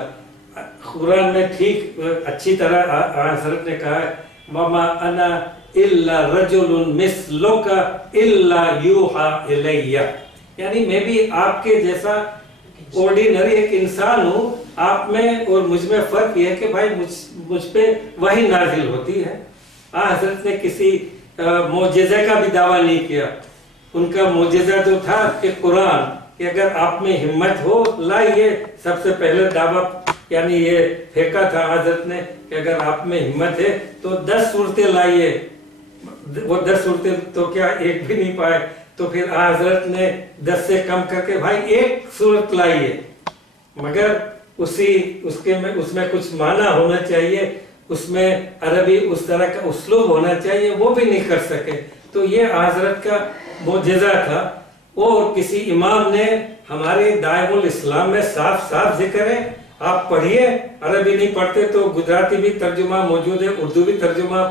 قرآن میں ٹھیک اچھی طرح حضرت نے کہا ہے وَمَا أَنَا إِلَّا رَجُلٌ مِثْلُكَ إِلَّا يُوحَى إِلَيَّ، یعنی میں بھی آپ کے جیسا آرڈینری ایک انسان ہوں. آپ میں اور مجھ میں فرق یہ ہے کہ بھائی مجھ پہ وحی نازل ہوتی ہے. حضرت نے کسی معجزے کا بھی دعویٰ نہیں کیا. ان کا معجزہ جو تھا کہ قرآن، کہ اگر آپ میں ہمت ہو لائیے. سب سے پہلے دعویٰ یعنی یہ پھینکا تھا حضرت نے کہ اگر آپ میں ہمت ہے تو 10 صورتیں لائیے. وہ 10 صورتیں تو کیا ایک بھی نہیں پائے. تو پھر حضرت نے 10 سے کم کر کے بھائی ایک صورت لائیے، مگر اس میں کچھ معنی ہونا چاہیے، اس میں عربی اس طرح کا اسلوب ہونا چاہیے، وہ بھی نہیں کر سکے. تو یہ حضرت کا معجزہ تھا. اور کسی امام نے ہمارے دائم الاسلام میں صاف صاف ذکر ہے. آپ پڑھیے، عربی نہیں پڑھتے تو گجراتی بھی ترجمہ موجود ہے، اردو بھی ترجمہ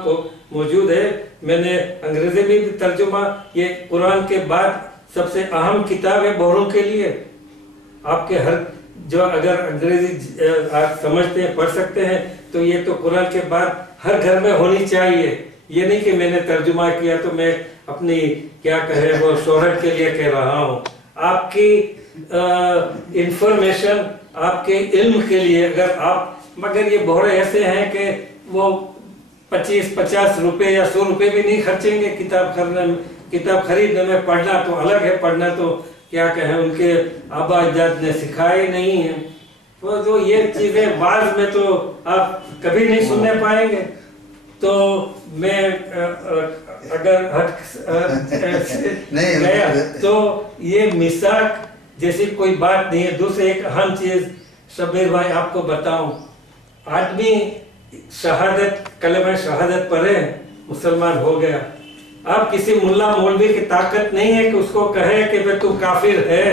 موجود ہے، میں نے انگریزی بھی ترجمہ. یہ قرآن کے بعد سب سے اہم کتاب ہے بہروں کے لیے. آپ کے ہر جو اگر انگریزی آپ سمجھتے ہیں، پڑھ سکتے ہیں، تو یہ تو قرآن کے بعد ہر گھر میں ہونی چاہیے. یہ نہیں کہ میں نے ترجمہ کیا تو میں اپنی کیا کہے وہ شہرت کے لیے کہہ رہا ہوں. آپ کی انفارمیشن، آپ کے علم کے لیے. اگر آپ مگر یہ بہرے ایسے ہیں کہ وہ 25-50 روپے یا 100 روپے بھی نہیں خرچیں گے کتاب خریدنے میں. پڑھنا تو الگ ہے، پڑھنا تو کیا کہیں ان کے آبا اجداد نے سکھائے نہیں ہیں. تو یہ چیزیں بعض میں تو آپ کبھی نہیں سننے پائیں گے. تو میں اگر گیا تو یہ میثاق جیسی کوئی بات نہیں ہے. دوسرے ایک اہم چیز شبیر بھائی آپ کو بتاؤں، آدمی شہادت کلمہ شہادت پڑھے مسلمان ہو گیا. آپ کسی ملا مولوی کی طاقت نہیں ہے کہ اس کو کہے کہ بے تو کافر ہے.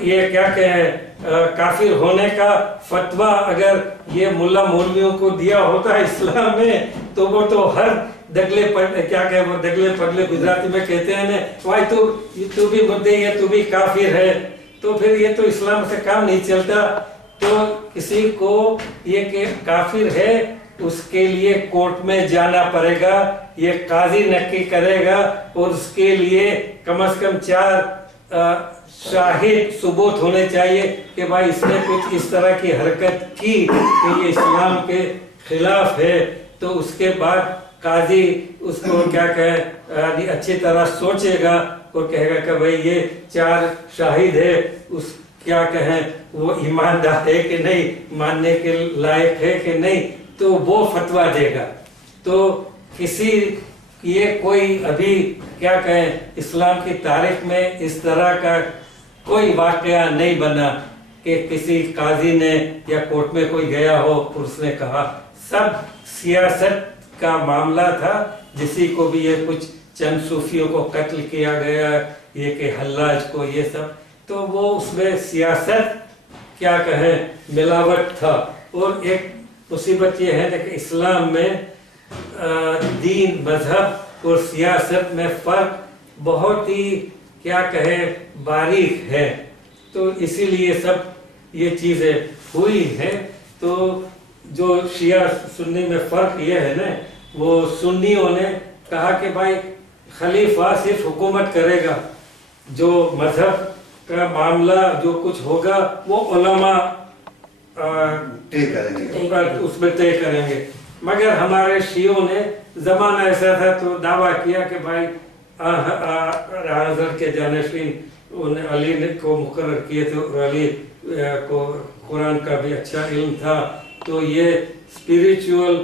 یہ کیا کہیں کافر ہونے کا فتویٰ اگر یہ ملا مولویوں کو دیا ہوتا ہے اسلام میں تو وہ تو ہر دگلے کیا کہ وہ دگلے پگلے گجراتی میں کہتے ہیں بھائی تو بھی مدعی ہے، تو بھی کافر ہے. تو پھر یہ تو اسلام سے کام نہیں چلتا. تو کسی کو یہ کہ کافر ہے اس کے لیے کورٹ میں جانا پڑے گا، یہ قاضی نکی کرے گا، اور اس کے لیے کم از کم 4 शाहिद सबूत होने चाहिए कि भाई इसने कुछ इस तरह की हरकत की कि ये इस्लाम के खिलाफ है, तो उसके बाद काजी उसको क्या कहे अच्छी तरह सोचेगा और कहेगा कि भाई ये 4 शाहिद है, उस क्या कहें वो ईमानदार है कि नहीं, मानने के लायक है कि नहीं, तो वो फतवा देगा। तो किसी ये कोई अभी क्या कहें इस्लाम की तारीख में इस तरह का कोई वाकया नहीं बना कि किसी काजी ने या कोर्ट में कोई गया हो और उसने कहा। सब सियासत का मामला था। जिसी को भी ये कुछ चंद सूफियों को कत्ल किया गया, ये कि हल्लाज को, ये सब, तो वो उसमें सियासत क्या कहें मिलावट था। और एक मुसीबत ये है कि इस्लाम में दीन, मजहब और सियासत में फर्क बहुत ही क्या कहे बारीक है। तो इसीलिए सब ये चीजें हुई हैं। तो जो शिया सुन्नी में फर्क ये है ना, वो सुन्नियों ने कहा कि भाई खलीफा सिर्फ हुकूमत करेगा, जो मजहब का मामला जो कुछ होगा वो उलमा तय करेंगे, उसमें तय करेंगे। मगर हमारे शियों ने जमाना ऐसा था तो दावा किया कि भाई हज़रत के जानशीन अली ने को मुकर्रर किए थे और अली को कुरान का भी अच्छा इल्म था, तो ये spiritual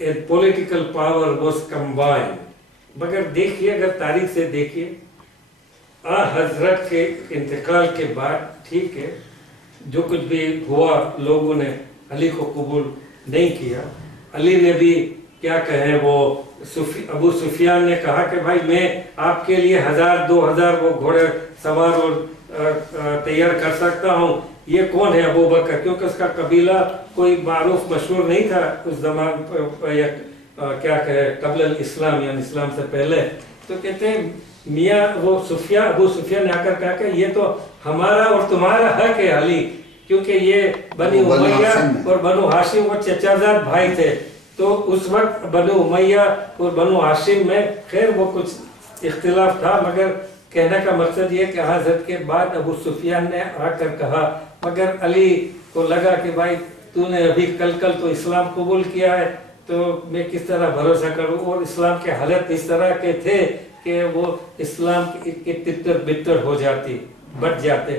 and political power was combined. मगर देखिए, अगर तारीख से देखिए, हजरत के इंतकाल के बाद ठीक है जो कुछ भी हुआ, लोगों ने अली को कबूल नहीं किया। अली ने भी क्या कहे वो अबू सुफियान ने कहा कि भाई मैं आपके लिए 1000-2000 वो घोड़े सवार और तैयार कर सकता हूँ। ये कौन है अबू बकर, क्योंकि उसका कबीला कोई मारूफ मशहूर नहीं था उस जमान क्या कहे कबल इस्लाम, यानी इस्लाम से पहले। तो कहते हैं मियाँ वो अबू सुफियान ने आकर कहा कि ये तो हमारा और तुम्हारा हक है अली, क्योंकि ये बनी उमैया और बनु हाशिम वो चचाजाद भाई थे। तो उस वक्त बनु उमैया और बनु हाशिम में खैर वो कुछ इख्तिलाफ था, मगर कहने का मकसद ये कि हजरत के बाद अबू सुफियान ने आकर कहा, मगर अली को लगा कि भाई तूने अभी कल तो इस्लाम कबूल किया है, तो मैं किस तरह भरोसा करूं। और इस्लाम के हालत इस तरह के थे कि वो इस्लाम के तितर बितर हो जाती, बच जाते।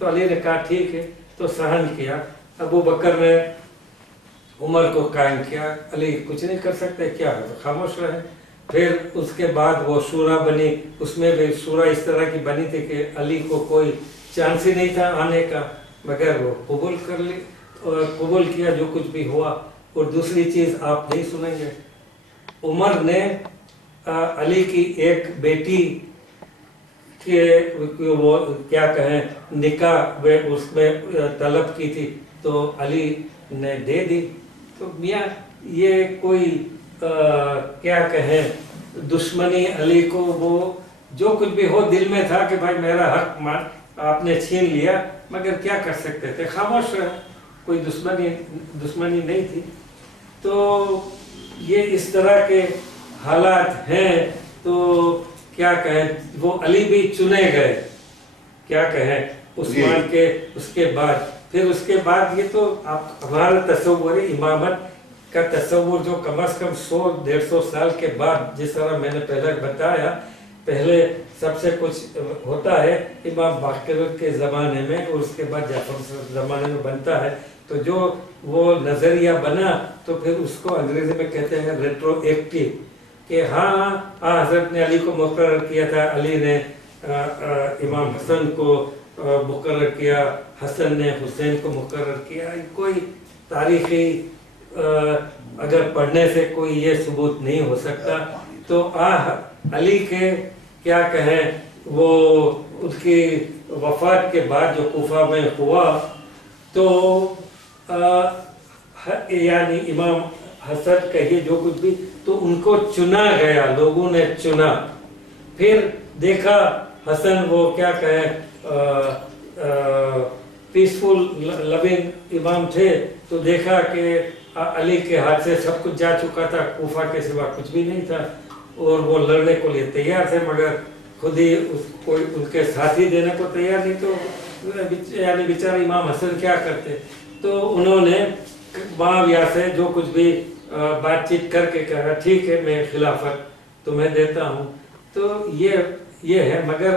तो अली ने कहा ठीक है, तो सहन किया। अबू बकर ने उमर को कायम किया, अली कुछ नहीं कर सकते, क्या है, खामोश रहे। फिर उसके बाद वो शूरा बनी, उसमें भी शूरा इस तरह की बनी थी कि अली को कोई चांस ही नहीं था आने का, मगर वो कबूल कर ली और कबूल किया जो कुछ भी हुआ। और दूसरी चीज आप नहीं सुनेंगे, उमर ने अली की एक बेटी के वो क्या कहें निकाह वे उसमें तलब की थी, तो अली ने दे दी। तो मियाँ ये कोई क्या कहें दुश्मनी अली को, वो जो कुछ भी हो दिल में था कि भाई मेरा हक आपने छीन लिया, मगर क्या कर सकते थे, खामोश रहे, कोई दुश्मनी नहीं थी। तो ये इस तरह के हालात हैं। तो क्या कहें, वो अली भी चुने गए, क्या कहें उस्मान के उसके बाद। फिर उसके बाद ये तो आप हमारा तस्वुर है इमामत का तस्वुर जो कम से कम 100-150 साल के बाद, जिस तरह मैंने पहले बताया, पहले सबसे कुछ होता है इमाम बाक़िर के ज़माने में और उसके बाद जाफर ज़माने में बनता है। तो जो वो नज़रिया बना तो फिर उसको अंग्रेजी में कहते हैं रेट्रोएक्टिव, कि हाँ हज़रत ने अली को मुकर्रर किया था, अली ने इमाम हसन को मुकर्रर किया, हसन ने हुसैन को मुकर्रर किया। कोई तारीख़ी अगर पढ़ने से कोई ये सबूत नहीं हो सकता। तो अली के क्या कहें वो उसकी वफ़ात के बाद जो कूफा में हुआ, तो यानी इमाम हसन कहिए जो कुछ भी, तो उनको चुना गया, लोगों ने चुना। फिर देखा हसन वो क्या कहे पीसफुल लविंग इमाम थे, तो देखा कि अली के हाथ से सब कुछ जा चुका था, कूफा के सिवा कुछ भी नहीं था, और वो लड़ने को लिए तैयार थे, मगर खुद ही कोई उनके साथी देने को तैयार नहीं, तो यानी बेचारे इमाम हसन क्या करते। तो उन्होंने मुआविया से जो कुछ भी बातचीत करके कहा ठीक है मैं खिलाफत तुम्हें देता हूँ। तो ये है, मगर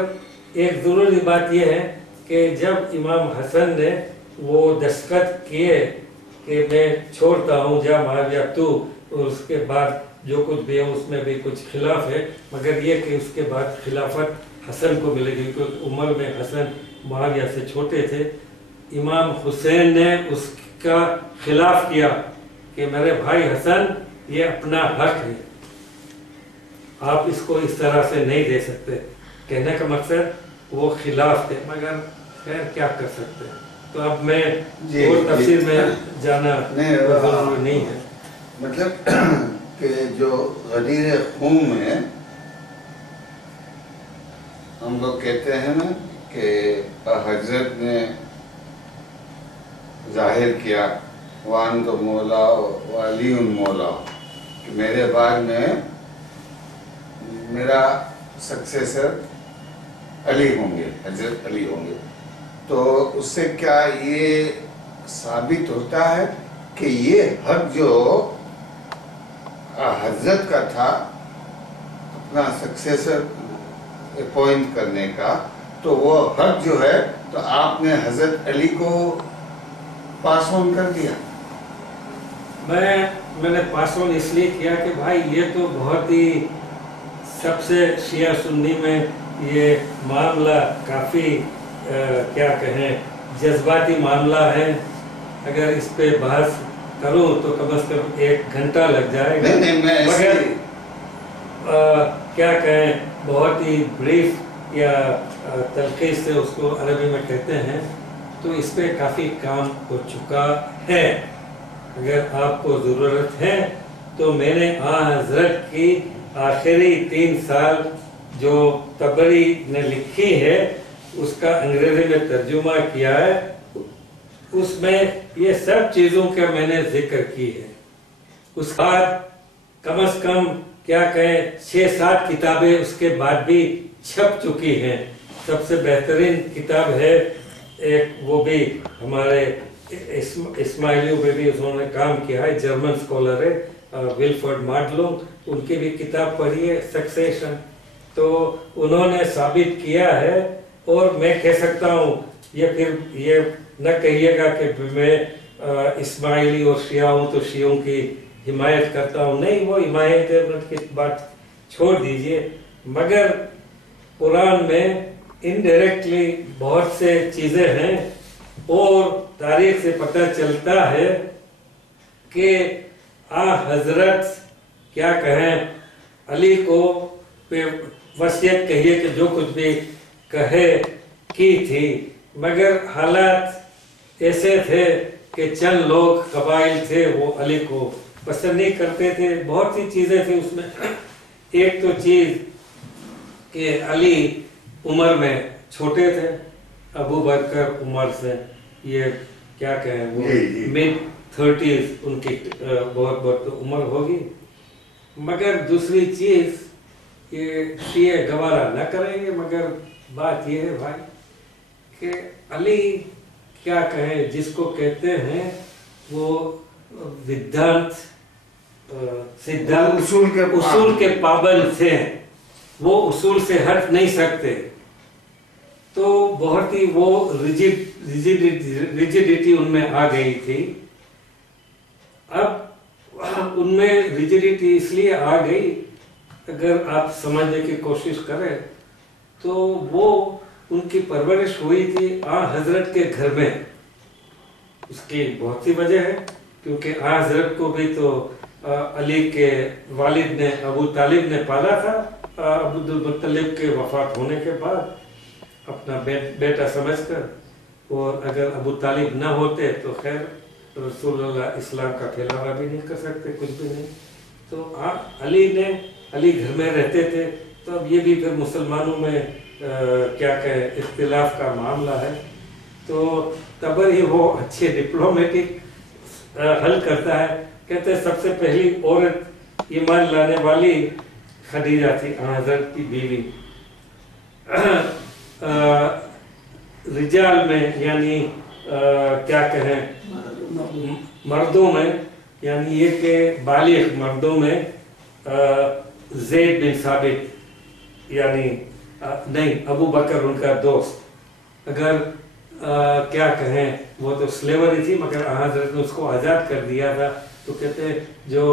एक ज़रूरी बात यह है कि जब इमाम हसन ने वो दस्तखत किए कि मैं छोड़ता हूँ जा मुआविया तू, और उसके बाद जो कुछ भी है उसमें भी कुछ खिलाफ है, मगर ये कि उसके बाद खिलाफत हसन को मिलेगी, क्योंकि उम्र में हसन मुआविया से छोटे थे। इमाम हुसैन ने उसका खिलाफ किया कि मेरे भाई हसन ये अपना हक है, आप इसको इस तरह से नहीं दे सकते। कहने का मकसद वो खिलाफ थे, मगर खैर क्या कर सकते हैं। तो अब मैं और तफसील में जाना जरूरी नहीं है। मतलब कि जो गदीर खून में हम लोग कहते हैं ना कि हजरत ने जाहिर किया वान तो मौला वाली उन मौला, कि मेरे बाद में मेरा सक्सेसर अली होंगे, हजरत अली होंगे। तो उससे क्या ये साबित होता है कि ये हक जो हजरत का था अपना सक्सेसर अपॉइंट करने का, तो वो हक जो है तो आपने हजरत अली को पास ऑन कर दिया। मैंने पास ऑन इसलिए किया कि भाई ये तो बहुत ही सबसे शिया सुन्नी में ये मामला काफ़ी क्या कहें जज्बाती मामला है। अगर इस पे बहस करूं तो कम से कम 1 घंटा लग जाएगा। मगर क्या कहें बहुत ही ब्रीफ या तलखीस से उसको अरबी में कहते हैं, तो इस पे काफ़ी काम हो चुका है। अगर आपको ज़रूरत है तो मैंने हज़रत की आखिरी 3 साल जो तबरी ने लिखी है उसका अंग्रेजी में तर्जुमा किया है, उसमें ये सब चीज़ों का मैंने जिक्र की है। उसके बाद कम से कम क्या कहें 6-7 किताबें उसके बाद भी छप चुकी हैं। सबसे बेहतरीन किताब है एक, वो भी हमारे इस्माइलियों पे भी उन्होंने काम किया है, जर्मन स्कॉलर है विल्फ्रेड माडलुंग, उनकी भी किताब पढ़ी है सक्सेशन। तो उन्होंने साबित किया है, और मैं कह सकता हूँ ये फिर ये न कहिएगा कि मैं इस्माइली और शिया हूँ तो शियों की हिमायत करता हूँ, नहीं, वो हिमायत की बात छोड़ दीजिए। मगर कुरान में इनडायरेक्टली बहुत से चीज़ें हैं, और तारीख से पता चलता है कि हजरत क्या कहें अली को वसीयत कहिए कि जो कुछ भी कहे की थी, मगर हालात ऐसे थे कि चंद लोग कबाइल थे वो अली को पसंद नहीं करते थे। बहुत सी चीज़ें थी उसमें। एक तो चीज़ कि अली उम्र में छोटे थे, अबू बकर उम्र से ये क्या कहें वो mid-30s उनकी बहुत उम्र होगी। मगर दूसरी चीज़ ये गवारा न करेंगे, मगर बात ये है भाई कि अली क्या कहें जिसको कहते हैं वो सिद्धांत उसूल के पाबंद थे, वो उसूल से हट नहीं सकते। तो बहुत ही वो रिजिडिटी उनमें आ गई थी। अब उनमें रिजिडिटी इसलिए आ गई, अगर आप समझने की कोशिश करें तो वो उनकी परवरिश हुई थी हजरत के घर में। उसकी बहुत सी वजह है, क्योंकि हजरत को भी तो अली के वालिद ने अबू तालिब ने पाला था अब्दुल मुत्तलिब के वफात होने के बाद अपना बेटा समझकर, और अगर अबू तालिब ना होते तो खैर रसूलुल्लाह इस्लाम का फैलावा भी नहीं कर सकते, कुछ भी नहीं। तो अली घर में रहते थे। तो अब ये भी फिर मुसलमानों में क्या कहें इख्तिलाफ का मामला है। तो तबर ही वो अच्छे डिप्लोमेटिक हल करता है। कहते हैं सबसे पहली औरत ईमान लाने वाली खदीजा थी, हजरत की बीवी। रिजाल में यानी क्या कहें मर्दों में, यानी ये कि बालिग मर्दों में ज़ैद बिन साबित यानी नहीं, अबू बकर उनका दोस्त, अगर क्या कहें वो तो स्लेवरी थी मगर हज़रत ने उसको आज़ाद कर दिया था। तो कहते जो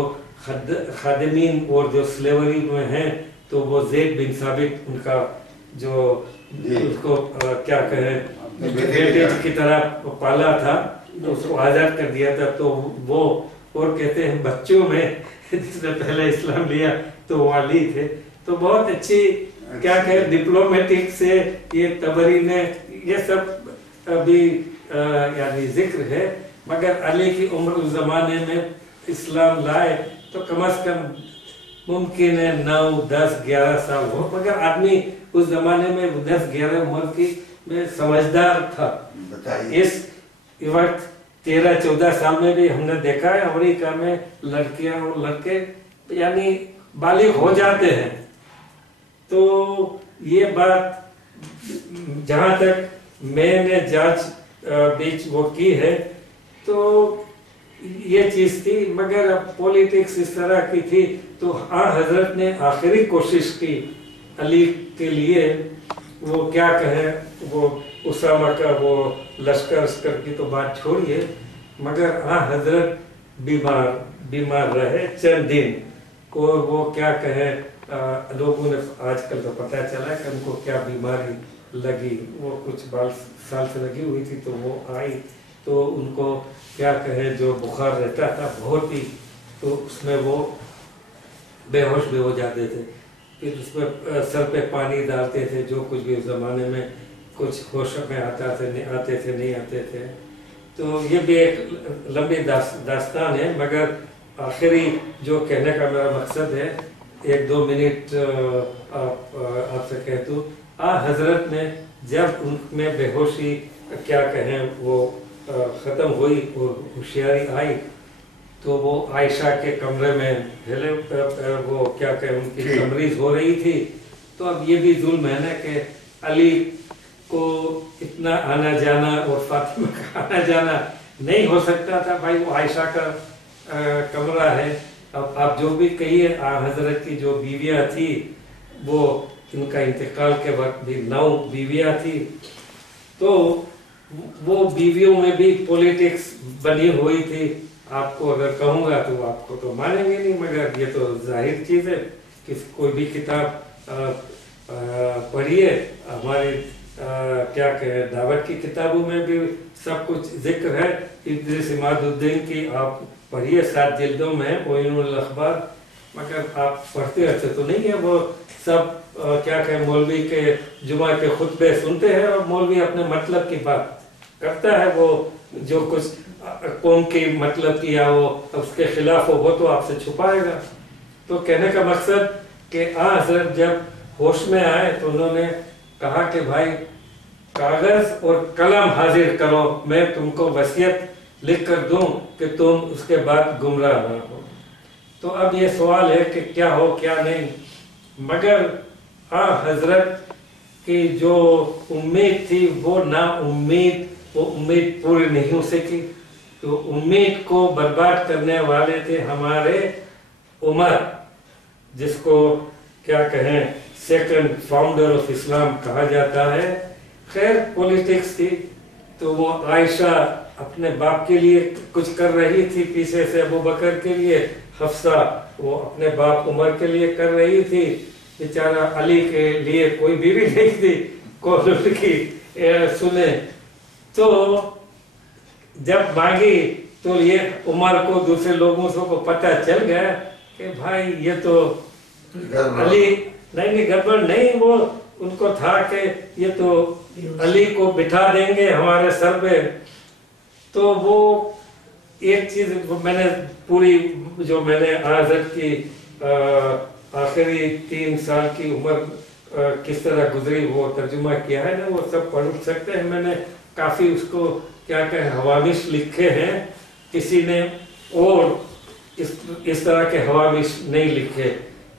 खादिमीन और जो स्लेवरी में हैं तो वो ज़ैद बिन साबित उनका जो उसको क्या कहें बेटे की तरह पाला था, तो उसको आज़ाद कर दिया था। तो वो और कहते हैं बच्चों में जिसने पहले इस्लाम लिया तो वो अली थे। तो बहुत अच्छी क्या कहें डिप्लोमेटिक से ये तबरी ने ये सब अभी यानी जिक्र है। मगर अली की उम्र उस जमाने में इस्लाम लाए तो कम से कम मुमकिन है 9, 10, 11 साल हो, मगर आदमी उस जमाने में 10-11 उम्र की में समझदार था। इस वक्त 13-14 साल में भी हमने देखा है अमेरिका में लड़कियां और लड़के यानी बालिग हो जाते हैं। तो ये बात जहाँ तक मैंने जांच बीच वो की है तो ये चीज थी। मगर अब पॉलिटिक्स इस तरह की थी तो हजरत ने आखिरी कोशिश की अली के लिए, वो क्या कहे वो उसामा का वो लश्कर की तो बात छोड़िए, मगर हजरत बीमार रहे चंद दिन को। वो क्या कहे लोगों ने आजकल तो पता चला कि उनको क्या बीमारी लगी, वो कुछ साल से लगी हुई थी तो वो आई तो उनको क्या कहे जो बुखार रहता था बहुत ही, तो उसमें वो बेहोश भी हो जाते थे। फिर उसमें सर पे पानी डालते थे, जो कुछ भी उस जमाने में कुछ होश में आते थे नहीं आते थे। तो ये भी एक लंबी दास्तान है, मगर आखिरी जो कहने का मेरा मकसद है 1-2 मिनट आपसे कह दूं। हजरत ने जब उनमें बेहोशी क्या कहें वो ख़त्म हुई और होशियारी आई तो वो आयशा के कमरे में पहले वो क्या कहें उनकी तमरीज हो रही थी। तो अब ये भी जुल्म है ना कि अली को इतना आना जाना और फातिमा का आना जाना नहीं हो सकता था। भाई वो आयशा का कमरा है। अब आप जो भी कहिए हजरत की जो बीवियाँ थी वो इनका इंतकाल के वक्त भी 9 बीवियाँ थी। तो वो बीवियों में भी पॉलिटिक्स बनी हुई थी। आपको अगर कहूँगा तो आपको तो मानेंगे नहीं, मगर ये तो जाहिर चीज़ है कि कोई भी किताब पढ़िए, हमारे क्या कहें दावत की किताबों में भी सब कुछ जिक्र है। इद्रिस इमादुद्दीन की आप पढ़िए 7 जिल्दों में ओइनुल अखबार, मगर आप पढ़ते रहते तो नहीं है। वो सब क्या कहें मौलवी के जुमा के खुतबे सुनते हैं और मौलवी अपने मतलब की बात करता है। वो जो कुछ कौम की मतलब की या वो उसके खिलाफ हो वो तो आपसे छुपाएगा। तो कहने का मकसद कि हजरत जब होश में आए तो उन्होंने कहा कि भाई कागज और कलम हाजिर करो, मैं तुमको वसीयत लिख कर दूं कि तुम उसके बाद गुमराह ना हो। तो अब ये सवाल है कि क्या हो क्या नहीं। मगर हजरत की जो उम्मीद थी वो वो उम्मीद पूरी नहीं हो सकी। तो उम्मीद को बर्बाद करने वाले थे हमारे उमर, जिसको क्या कहें सेकंड फाउंडर ऑफ इस्लाम कहा जाता है। खैर पॉलिटिक्स थी तो वो आयशा अपने बाप के लिए कुछ कर रही थी, पीछे से अबू बकर के लिए, हफ्सा वो अपने बाप उमर के लिए कर रही थी। बेचारा अली के लिए कोई बीवी नहीं थी कौन उनकी सुने। तो जब मांगी तो ये उमर को दूसरे लोगों को पता चल गया कि भाई ये तो अली नहीं गड़बड़ नहीं, वो उनको था कि ये तो अली को बिठा देंगे हमारे सर पे। तो वो एक चीज मैंने पूरी जो मैंने हज़रत की आखिरी 3 साल की उम्र किस तरह गुजरी वो तर्जुमा किया है ना, वो सब पढ़ सकते हैं। मैंने काफी उसको क्या कहे हवामिश लिखे हैं, किसी ने और इस तरह के हवामिश नहीं लिखे।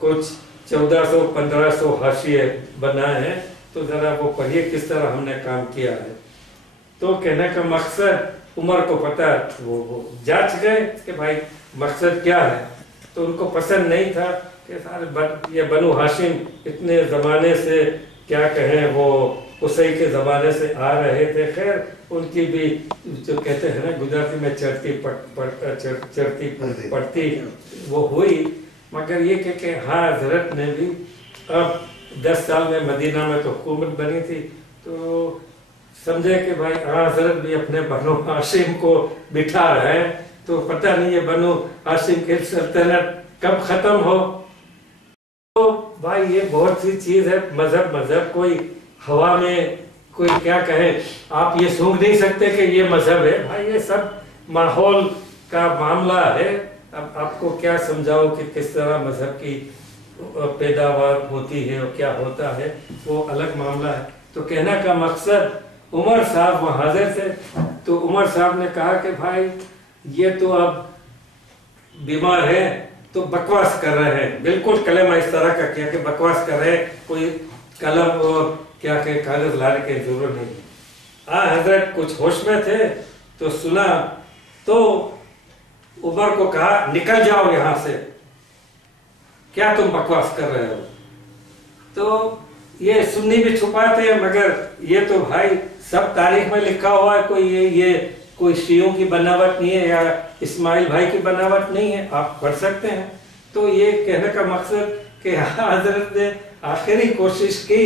कुछ 1400-1500 हाशिए बनाए हैं تو ذرا وہ پڑھیے کس طرح ہم نے کام کیا ہے. تو کہنے کا مقصد عمر کو پتا، وہ جانچ گئے کہ بھائی مقصد کیا ہے. تو ان کو پسند نہیں تھا کہ سارے یہ بنو ہاشم اتنے زمانے سے کیا کہیں وہ قصی کے زمانے سے آ رہے تھے. خیر ان کی بھی جو کہتے ہیں نا گجراتی میں چڑھتی پڑتی وہ ہوئی، مگر یہ کہ ہاں حضرت نے بھی اب 10 سال میں مدینہ میں تو حکومت بنی تھی، تو سمجھے کہ بھائی ہاں حضرت بھی اپنے بنو ہاشم کو بٹھا رہے ہیں، تو پتہ نہیں یہ بنو ہاشم کی سلطنت کب ختم ہو. تو بھائی یہ بہت سی چیز ہے. مذہب کوئی ہوا میں کوئی کیا کہے، آپ یہ سونگ نہیں سکتے کہ یہ مذہب ہے. بھائی یہ سب ماحول کا معاملہ ہے. اب آپ کو کیا سمجھاؤ کہ کس طرح مذہب کی پیداوار ہوتی ہے اور کیا ہوتا ہے، وہ الگ معاملہ ہے. تو کہنے کا مقصد عمر صاحب وہاں حاضر تھے، تو عمر صاحب نے کہا کہ بھائی یہ تو اب بیمار ہے تو بکواس کر رہے ہیں. بالکل کلمہ اس طرح کا کیا کہ بکواس کر رہے ہیں، کوئی قلم اور کیا کہ کاغذ لانے کی ضرورت نہیں. حضرت کچھ ہوش میں تھے تو سنا، تو عمر کو کہا نکل جاؤ یہاں سے، کیا تم بکواس کر رہے ہو. تو یہ سنی بھی چھپاتے ہیں، مگر یہ تو بھائی سب تاریخ میں لکھا ہوا ہے. یہ کوئی شیعوں کی بناوٹ نہیں ہے یا اسماعیل بھائی کی بناوٹ نہیں ہے، آپ پڑھ سکتے ہیں. تو یہ کہنے کا مقصد کہ حضرت نے آخری کوشش کی،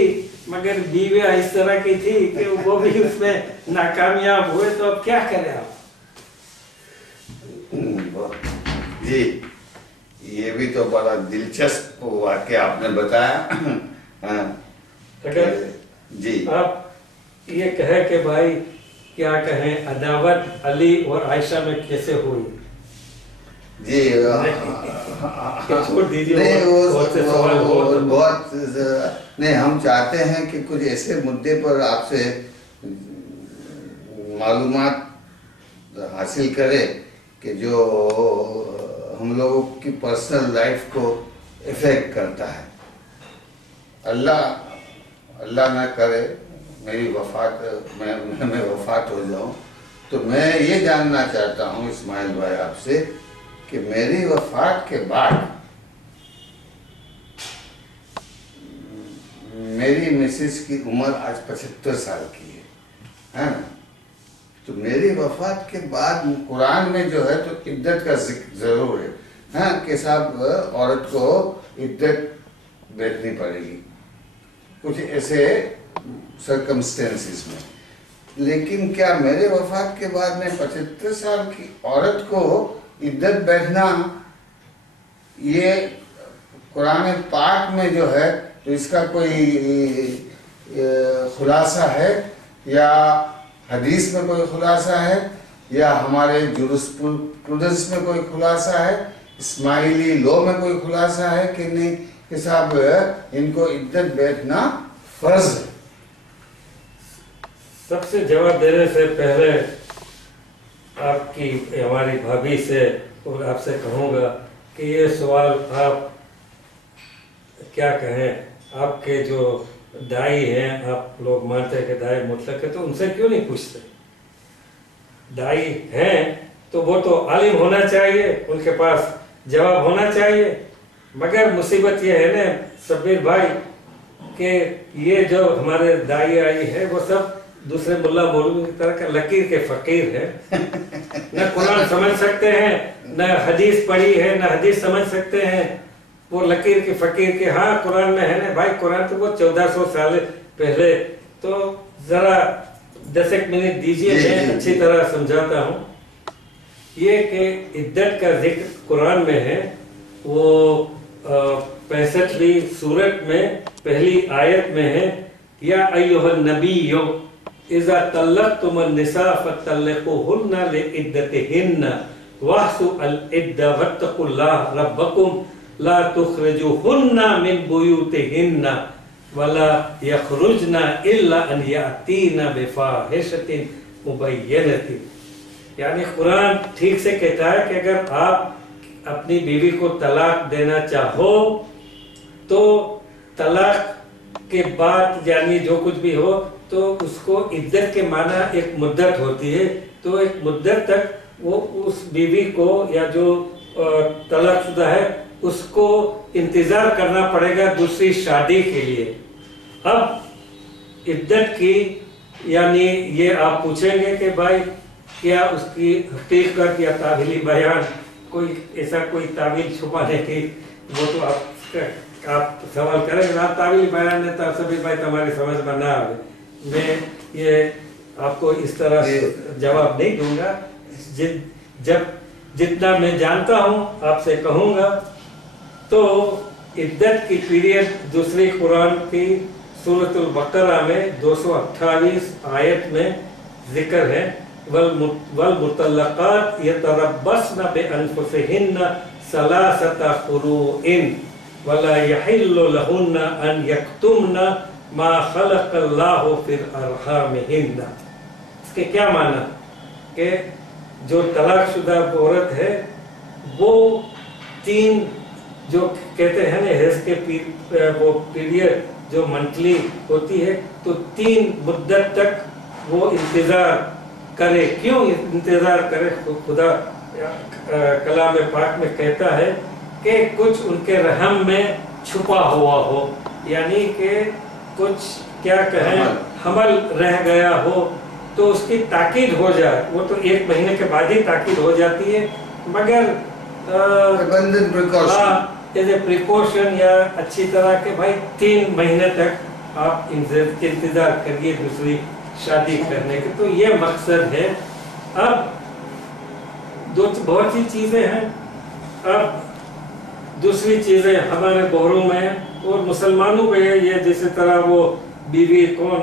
مگر بیویاں اس طرح کی تھی کہ وہ بھی اس میں ناکامیاب ہوئے. تو اب کیا کریں آپ؟ جی یہ بھی تو بڑا دلچسپ واقعہ آپ نے بتایا. اگر جی آپ یہ کہیں کہ بھائی کیا کہیں عداوت علی اور عائشہ میں کیسے ہوئی؟ جی چھوڑ دیجیے، بہت نہیں، ہم چاہتے ہیں کہ کچھ ایسے مدعے پر آپ سے معلومات حاصل کرے کہ جو ہم لوگوں کی پرسنل لائف کو افیکٹ کرتا ہے. اللہ نہ کرے میری میں وفات ہو جاؤں، تو میں یہ جاننا چاہتا ہوں اسماعیل بھائی آپ سے کہ میری وفات کے بعد میری مسز کی عمر آج 75 سال کی ہے نا. تو میری وفات کے بعد قرآن میں جو ہے تو عدت کا ذکر ضرور ہے، ہاں کہ صاحب عورت کو عدت بیٹھنی پڑے گی کچھ ایسے سرکمسٹینسز میں. لیکن کیا میرے وفات کے بعد میں 75 سال کی عورت کو عدت بیٹھنا، یہ قرآن پاک میں جو ہے تو اس کا کوئی خلاصہ ہے یا حدیث میں کوئی خلاصہ ہے یا ہمارے جورسپروڈنس میں کوئی خلاصہ ہے، اسماعیلی لو میں کوئی خلاصہ ہے کہ نہیں کہ صاحب ان کو عدت بیٹھنا فرض ہے؟ سب سے جواب دینے سے پہلے آپ کی ہماری بھابھی سے اور آپ سے کہوں گا کہ یہ سوال آپ کیا کہیں، آپ کے جو دائی ہیں، آپ لوگ مانتے ہیں کہ دائی مطلق ہے، تو ان سے کیوں نہیں پوچھتے؟ دائی ہیں تو وہ تو عالم ہونا چاہیے، ان کے پاس جواب ہونا چاہیے. مگر مصیبت یہ ہے نا شبیر بھائی کہ یہ جو ہمارے دائی آئی ہے وہ سب دوسرے ملا مولوی کی طرح کا لکیر کے فقیر ہے. نہ قرآن سمجھ سکتے ہیں، نہ حدیث پڑھی ہے، نہ حدیث سمجھ سکتے ہیں. وہ لکیر کے فقیر کے ہاں قرآن میں ہے نا بھائی، قرآن تو وہ 1400 سال پہلے. تو ذرا 10 منٹ دیجئے، میں اچھی طرح سمجھاتا ہوں. یہ کہ عدت کا ذکر قرآن میں ہے، وہ 65ویں سورت میں پہلی آیت میں ہے، یا ایھا النبی اذا طلقتم النساء فطلقوهن لعدتهن واحصوا العدة واتقوا الله ربكم لا تخرجوهن من بيوتهن ولا يخرجن الا ان يأتين بفاحشة مبينة. یعنی قرآن ٹھیک سے کہتا ہے کہ اگر آپ اپنی بیوی کو طلاق دینا چاہو تو طلاق کے بعد یعنی جو کچھ بھی ہو تو اس کو عدت کے معنی ایک مدت ہوتی ہے، تو ایک مدت تک وہ اس بیوی کو یا جو طلاق شدہ ہے اس کو انتظار کرنا پڑے گا دوسری شادی کے لیے۔ اب عدت کی یعنی یہ آپ پوچھیں گے کہ بھائی کیا اس کی حقیقت یا تعویلی بیان کوئی ایسا کوئی تعویل چھپانے کی، وہ تو آپ سوال کریں گے آپ تعویلی بیان ہے تو سبھی بھائی تمہاری سمجھ میں نہ آئے، میں یہ آپ کو اس طرح جواب نہیں دوں گا، جب جتنا میں جانتا ہوں آپ سے کہوں گا۔ تو عدت کی پیریڈ دوسری قرآن کی سورۃ البقرہ میں 228 آیت میں ذکر ہے، والمطلقات یتربصن بانفسہن ثلاثۃ قروء ولا یحل لہن ان یکتمن ما خلق اللہ فی ارحامہن۔ اس کے کیا معنی کہ جو طلاق شدہ عورت ہے وہ 3 جو کہتے ہیں نا حیض کے وہ پیریڈ جو منتھلی ہوتی ہے تو 3 مدت تک وہ انتظار کرے۔ کیوں انتظار کرے؟ خدا کلام پاک میں کہتا ہے کہ کچھ ان کے رحم میں چھپا ہوا ہو، یعنی کہ کچھ کیا کہیں حمل رہ گیا ہو تو اس کی تاکید ہو جائے، وہ تو 1 مہینے کے بعد ہی تاکید ہو جاتی ہے، مگر ایز اے پریکاشن یا اچھی طرح کہ بھائی 3 مہینے تک آپ انتظار کریے دوسری شادی کرنے کے، تو یہ مقصد ہے۔ اب بہت سی چیزیں ہیں، اب دوسری چیزیں ہمارے بحروں میں اور مسلمانوں میں یہ جیسے طرح وہ بیوی کون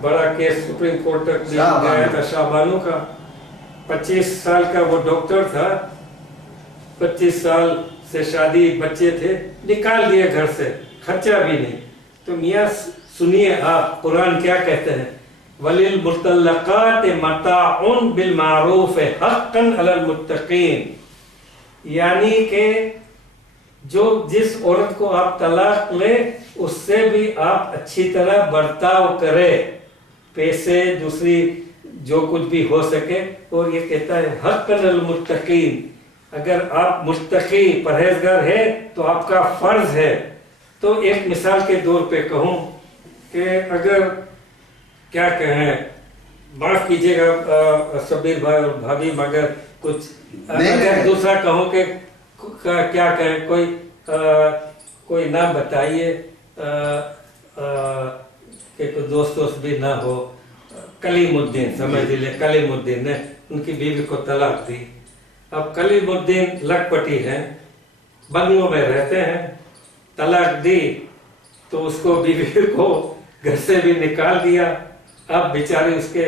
بڑا کیس سپریم کورٹ تک گیا تھا شاہ بانو کا، 25 سال کا وہ ڈاکٹر تھا، 25 سال سے شادی، بچے تھے، نکال دیے گھر سے، خرچہ بھی نہیں۔ تو میاں سنیے آپ قرآن کیا کہتے ہیں، وَلِلْمُطَلَّقَاتِ مَتَاعٌ بِالْمَعْرُوفِ حَقًّا عَلَى الْمُتَّقِينَ، یعنی کہ جس عورت کو آپ طلاق لے اس سے بھی آپ اچھی طرح برتاؤ کرے، پیسے دوسری جو کچھ بھی ہو سکے، اور یہ کہتا ہے حقاً علی المتقین، اگر آپ متقی پرہیزگار ہے تو آپ کا فرض ہے۔ تو ایک مثال کے طور پہ کہوں کہ اگر کیا کہیں، معاف کیجیے گا شبیر بھائی اور بھابھی، مگر کچھ اگر دوسرا کہوں کہ کیا کہیں، کوئی نام بتائیے کہ کوئی دوست بھی نہ ہو، کلیم الدین سمجھ لے، کلیم الدین نے ان کی بیوی کو طلاق دی۔ اب کلیم الدین لکھ پٹی ہیں، بنگلوں میں رہتے ہیں، طلاق دی تو اس کو بیوی کو گھر سے بھی نکال دیا۔ اب بیچارے اس کے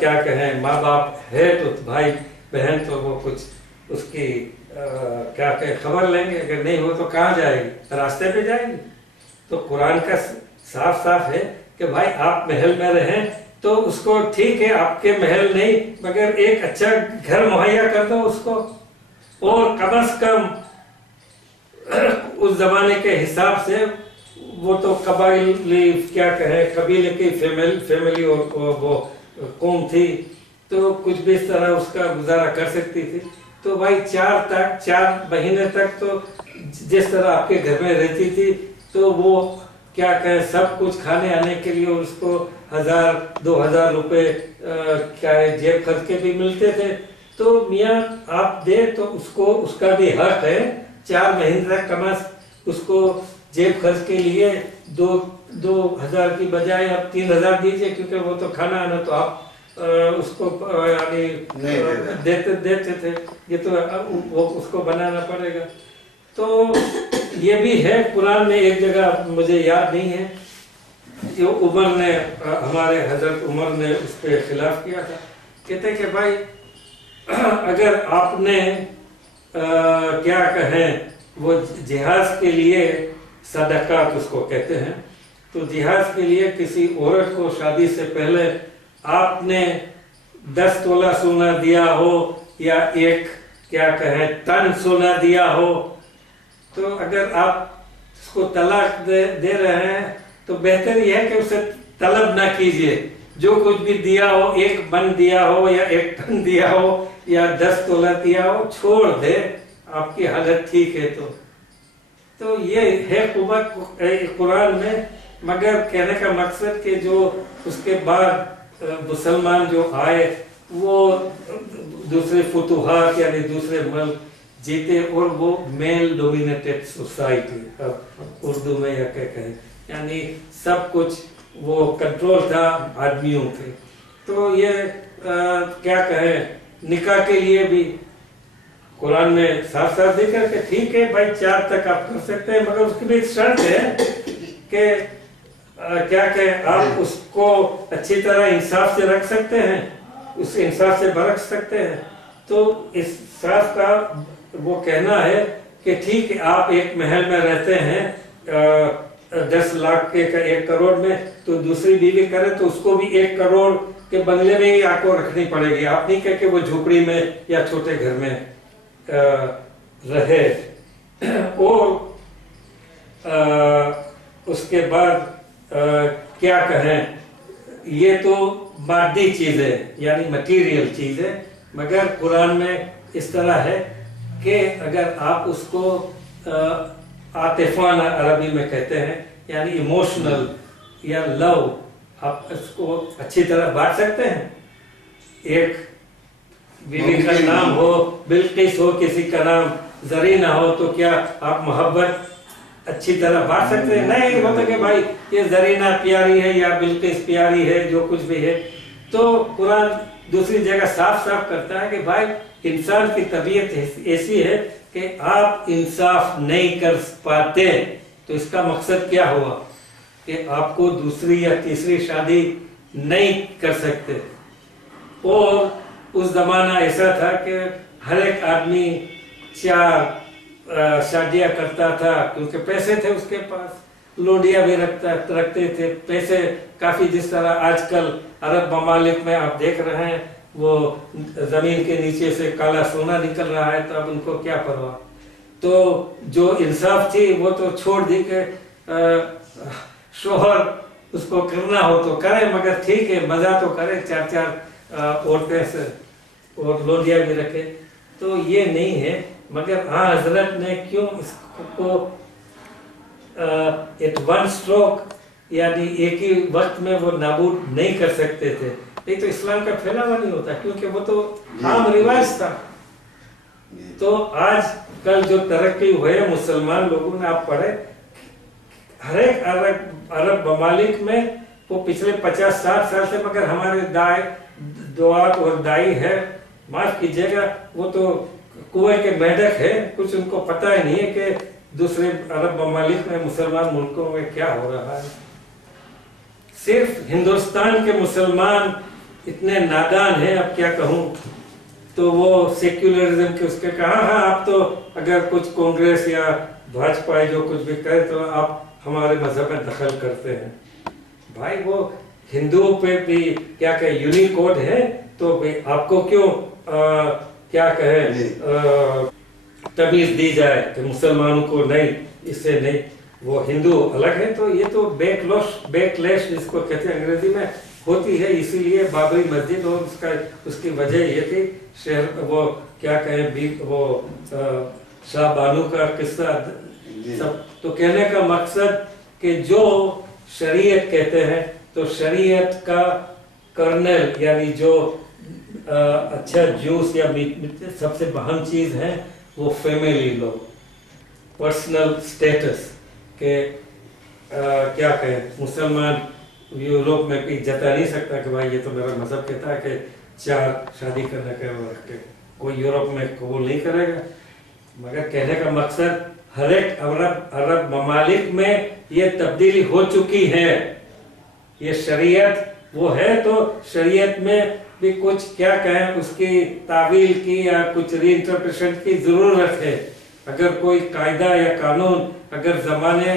کیا کہیں ماں باپ ہے تو بھائی بہن تو وہ کچھ اس کی کیا کہ خبر لیں گے، اگر نہیں ہو تو کہاں جائے گی، راستے پہ جائے گی۔ تو قرآن کا صاف صاف ہے کہ بھائی آپ محل میں رہیں تو اس کو ٹھیک ہے، آپ کے محل نہیں مگر ایک اچھا گھر مہیا کر دو اس کو، اور کم از کم اس زمانے کے حساب سے وہ تو قبائلی کیا کہیں قبیلے کی فیملی اور وہ قوم تھی، تو کچھ بھی اس طرح اس کا گزارا کر سکتی تھی۔ تو بھائی 4 مہینے تک تو جس طرح آپ کے گھر میں رہتی تھی تو وہ کیا کہیں سب کچھ کھانے آنے کے لیے اس کو 1000-2000 روپے کیا جیب خرچ کے بھی ملتے تھے۔ تو میاں آپ دے تو اس کا بھی حق ہے 4 مہینے تک کم از اس کو جیب خرچ کے لیے 2000 کی بجائے آپ 3000 دیجئے، کیونکہ وہ تو کھانا آنا تو آپ اس کو یعنی دیتے تھے، یہ تو وہ اس کو بنانا پڑے گا۔ تو یہ بھی ہے قرآن میں ایک جگہ مجھے یاد نہیں ہے، جو عمر نے ہمارے حضرت عمر نے اس پہ خلاف کیا تھا، کہتے کہ بھائی اگر آپ نے کیا کہیں وہ جہاز کے لیے صدقات اس کو کہتے ہیں، تو جہاز کے لیے کسی عورت کو شادی سے پہلے آپ نے 10 تولہ سونا دیا ہو یا ایک کیا کہیں 1 طن سونا دیا ہو، تو اگر آپ उसको तलाक दे रहे हैं तो बेहतर यह है कि उसे तलब ना कीजिए। जो कुछ भी दिया हो, 1 मन दिया हो या 1 टन दिया हो या 10 तोला दिया हो, छोड़ दे, आपकी हालत ठीक है तो ये है कुव्वत कुरान में। मगर कहने का मकसद कि जो उसके बाद मुसलमान जो आए वो दूसरे फुतुहात यानी दूसरे मुल्क जीते और वो मेल डोमिनेटेड सोसाइटी, उर्दू में या क्या कहें, यानी सब कुछ वो कंट्रोल था आदमियों के। तो ये क्या कहें, निकाह के लिए भी कुरान में साफ साफ जिक्र है कि ठीक है भाई 4 तक आप कर सकते हैं, मगर उसकी भी एक शर्त है कि क्या कहें, आप उसको अच्छी तरह इंसाफ से रख सकते हैं, उस इंसाफ से बरत सकते हैं। तो इस इंसाफ का वो कहना है कि ठीक है आप एक महल में रहते हैं 10 लाख के 1 करोड़ में, तो दूसरी बीवी करे तो उसको भी 1 करोड़ के बंगले में ही आपको रखनी पड़ेगी। आप नहीं कह के वो झोपड़ी में या छोटे घर में रहे। और उसके बाद क्या कहें, ये तो मादी चीज है यानी मटीरियल चीज है, मगर कुरान में इस तरह है कि अगर आप उसको आतिफाना अरबी में कहते हैं यानी इमोशनल या लव, आप इसको अच्छी तरह बांट सकते हैं। एक बीवी का नाम हो बिल्किस हो, किसी का नाम जरीना हो, तो क्या आप मोहब्बत अच्छी तरह बांट सकते हैं? नहीं होता कि भाई ये जरीना प्यारी है या बिल्किस प्यारी है, जो कुछ भी है। तो कुरान दूसरी जगह साफ साफ करता है कि भाई इंसान की तबीयत ऐसी है कि आप इंसाफ नहीं कर पाते, तो इसका मकसद क्या हुआ कि आपको दूसरी या तीसरी शादी नहीं कर सकते। और उस जमाना ऐसा था कि हर एक आदमी 4 शादियां करता था क्योंकि पैसे थे उसके पास, लोडिया भी रखते थे पैसे काफी। जिस तरह आजकल अरब ममालिक में आप देख रहे हैं वो जमीन के नीचे से काला सोना निकल रहा है, तो अब उनको क्या परवाह। तो जो इंसाफ थी वो तो छोड़ दी कि शोहर उसको करना हो तो करे, मगर ठीक है मजा तो करे, 4 औरतें से और लोडिया भी रखे, तो ये नहीं है। मगर हाँ हजरत ने क्यों इसको एट वन स्ट्रोक यानी एक ही वक्त में वो नाबूद नहीं कर सकते थे। नहीं तो इस्लाम का फैलावा नहीं होता, क्योंकि वो तो आम रिवाज था। तो आज कल जो तरक्की हुए मुसलमान लोगों ने, आप पढ़े हर एक अरब ममालिक में वो पिछले 50-60 साल से, मगर हमारे दुआत और दाई है, माफ कीजिएगा, वो तो कुएं के मेढक है, कुछ उनको पता ही नहीं है कि दूसरे अरब ममालिक में मुसलमान मुल्कों में क्या हो रहा है। सिर्फ हिंदुस्तान के मुसलमान इतने नादान हैं, अब क्या कहूँ, तो वो सेक्युलरिज्म के उसके कहा हाँ आप तो अगर कुछ कांग्रेस या भाजपा जो कुछ भी करे तो आप हमारे मजहब में दखल करते हैं। भाई वो हिंदुओं पे भी क्या कहे यूनिकोड है, तो आपको क्यों क्या कहे तमीज दी जाए कि मुसलमानों को नहीं, इससे नहीं, वो हिंदू अलग है। तो ये तो बैकलैश जिसको कहते हैं अंग्रेजी में होती है। इसीलिए बाबरी मस्जिद और उसकी वजह ये थी, शहर वो क्या कहें वो शाह बानू का किस्सा सब। तो कहने का मकसद कि जो शरीयत कहते हैं, तो शरीयत का कर्नल यानी जो अच्छा जूस या मीट सबसे अहम चीज है वो फैमिली लॉ, पर्सनल स्टेटस के क्या कहें, मुसलमान यूरोप में भी जता नहीं सकता कि भाई ये तो मेरा मजहब कहता है कि 4 शादी करने का वो रखते, कोई यूरोप में कबूल नहीं करेगा। मगर कहने का मकसद हर एक अरब ममालिक में ये तब्दीली हो चुकी है। ये शरीयत वो है, तो शरीयत में भी कुछ क्या कहें उसकी तावील की या कुछ रीइंटरप्रिटेशन की जरूरत है। अगर कोई कायदा या कानून अगर जमाने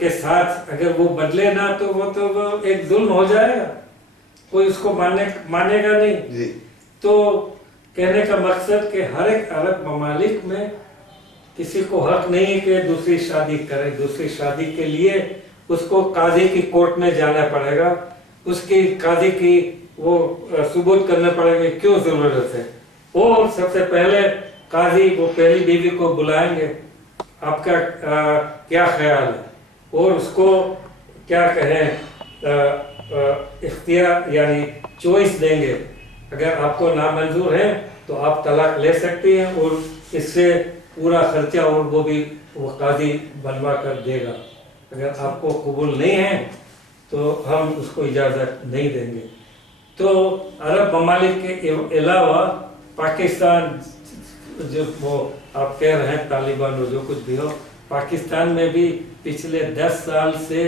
के साथ अगर वो बदले ना, तो वो एक जुल्म हो जाएगा, कोई उसको मानेगा नहीं। तो कहने का मकसद कि हर एक अरब ममालिक में किसी को हक नहीं है कि दूसरी शादी करे। दूसरी शादी के लिए उसको काजी की कोर्ट में जाना पड़ेगा, उसकी काजी की वो सबूत करना पड़ेगा क्यों जरूरत है। और सबसे पहले काजी वो पहली बीवी को बुलाएंगे, आपका क्या ख्याल है, और उसको क्या कहें इख्तियार यानी चॉइस देंगे। अगर आपको नामंजूर है तो आप तलाक ले सकती हैं और इससे पूरा खर्चा और वो भी वो काजी बनवा कर देगा। अगर आपको कबूल नहीं है तो हम उसको इजाज़त नहीं देंगे। तो अरब ममालिक के अलावा पाकिस्तान जो वो आप कह रहे हैं तालिबान हो जो कुछ भी हो, पाकिस्तान में भी पिछले 10 साल से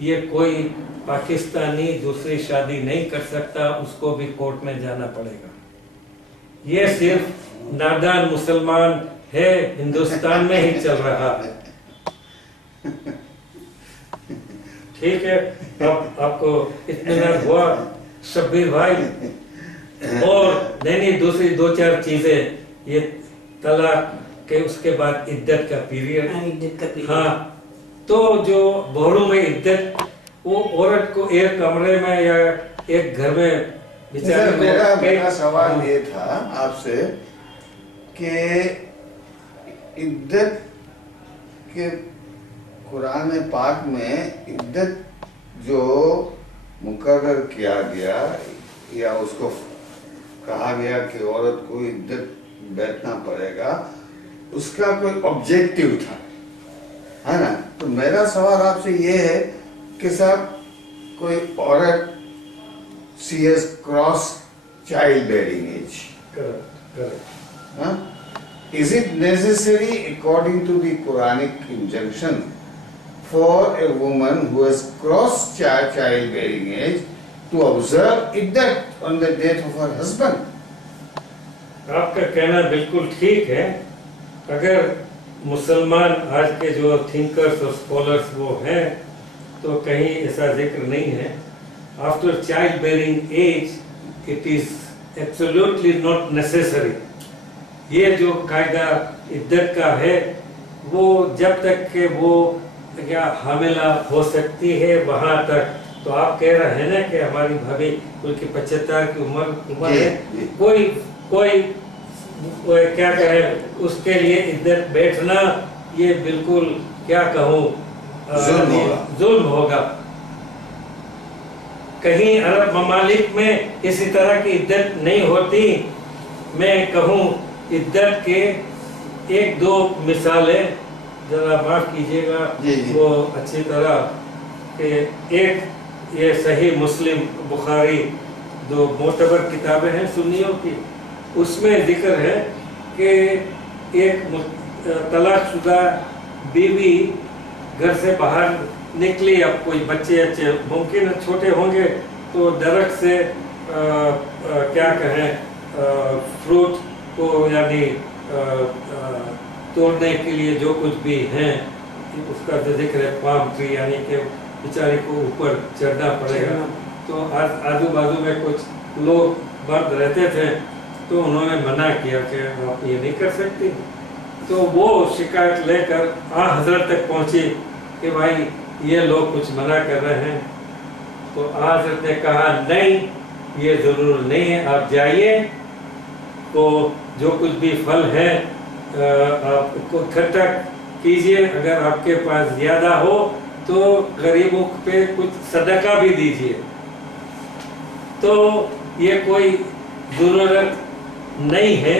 ये कोई पाकिस्तानी दूसरी शादी नहीं कर सकता, उसको भी कोर्ट में जाना पड़ेगा। ये सिर्फ नादान मुसलमान है हिंदुस्तान में ही चल रहा है। ठीक है, अब आपको इत्मीनान हुआ शब्बीर भाई। और नहीं दूसरी 2-4 चीजें, ये तलाक के उसके बाद इद्दत का पीरियड। हाँ, तो जो बहरों में इद्दत, वो औरत को एक कमरे में या एक घर में बेचारे को। मेरा सवाल ये था आपसे कि इद्दत के कुरान पाक में इद्दत जो मुकर्रर किया गया या उसको कहा गया कि औरत को इद्दत बैठना पड़ेगा, उसका कोई ऑब्जेक्टिव था, है ना। तो मेरा सवाल आपसे ये है कि साहब कोई औरत she has cross child bearing age, is it necessary according to the Quranic injunction for a woman who has crossed childbearing age to observe iddat on the death of her husband? आपका कहना बिल्कुल ठीक है। अगर मुसलमान आज के जो थिंकर्स और स्कॉलर्स वो हैं तो कहीं ऐसा जिक्र नहीं है। After child bearing age it is absolutely not necessary. ये जो कायदा इद्दत का है वो जब तक के वो क्या हामिला हो सकती है वहां तक। तो आप कह रहे हैं ना कि हमारी भाभी उनकी 75 की उम्र है, कोई क्या कहे उसके लिए इद्दत बैठना ये बिल्कुल क्या कहूँ जुल्म होगा। कहीं अरब ममालिक में इसी तरह की इद्दत नहीं होती। मैं कहूँ इद्दत के 1-2 मिसालें, जरा माफ कीजिएगा वो अच्छी तरह कि एक ये सही मुस्लिम बुखारी दो मोतबर किताबें हैं सुन्नियों की, उसमें जिक्र है कि एक तलाकशुदा बीवी घर से बाहर निकली, अब कोई बच्चे मुमकिन छोटे होंगे तो दरख्त से क्या कहें फ्रूट को यानी तोड़ने के लिए जो कुछ भी हैं उसका जो जिक्र है पाम ट्री, यानी कि बेचारे को ऊपर चढ़ना पड़ेगा। तो आजू बाजू में कुछ लोग मर्द रहते थे तो उन्होंने मना किया कि आप ये नहीं कर सकती। तो वो शिकायत लेकर हजरत तक पहुंची कि भाई ये लोग कुछ मना कर रहे हैं। तो हजरत ने कहा नहीं, ये जरूर नहीं है, आप जाइए तो जो कुछ भी फल है आपको इकट्ठा कीजिए, अगर आपके पास ज्यादा हो तो गरीबों पे कुछ सदका भी दीजिए। तो ये कोई जरूरत नहीं है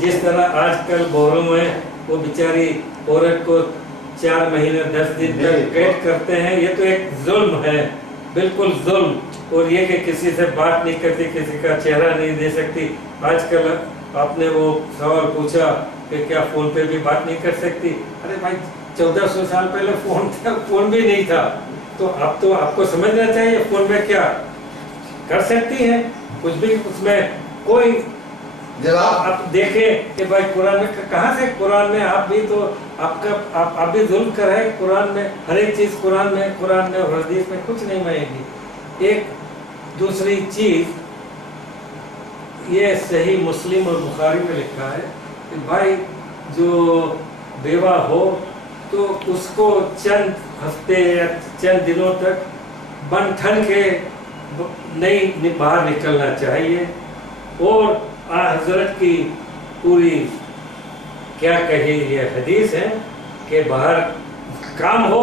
जिस तरह आजकल बोरों में वो बेचारी औरत को 4 महीने 10 दिन तक कैद करते हैं। ये तो एक जुल्म है, बिल्कुल जुल्म। और ये कि किसी से बात नहीं करती, किसी का चेहरा नहीं दे सकती। आजकल आपने वो सवाल पूछा कि क्या फोन पे भी बात नहीं कर सकती। अरे भाई 1400 साल पहले फोन भी नहीं था। तो अब तो आपको समझना चाहिए फोन में क्या कर सकती है, कुछ भी उसमें कोई आप देखें कि भाई कुरान में कहाँ से, कुरान में आप भी तो आप भी जुल्म कर रहे हैं। कुरान में हर एक चीज कुरान में और हदीस में कुछ नहीं मानेगी। एक दूसरी चीज ये सही मुस्लिम और बुखारी में लिखा है कि भाई जो बेवा हो तो उसको चंद हफ्ते या चंद दिनों तक बन ठन के नहीं बाहर निकलना चाहिए। और हजरत की पूरी क्या कही ये हदीस है कि बाहर काम हो,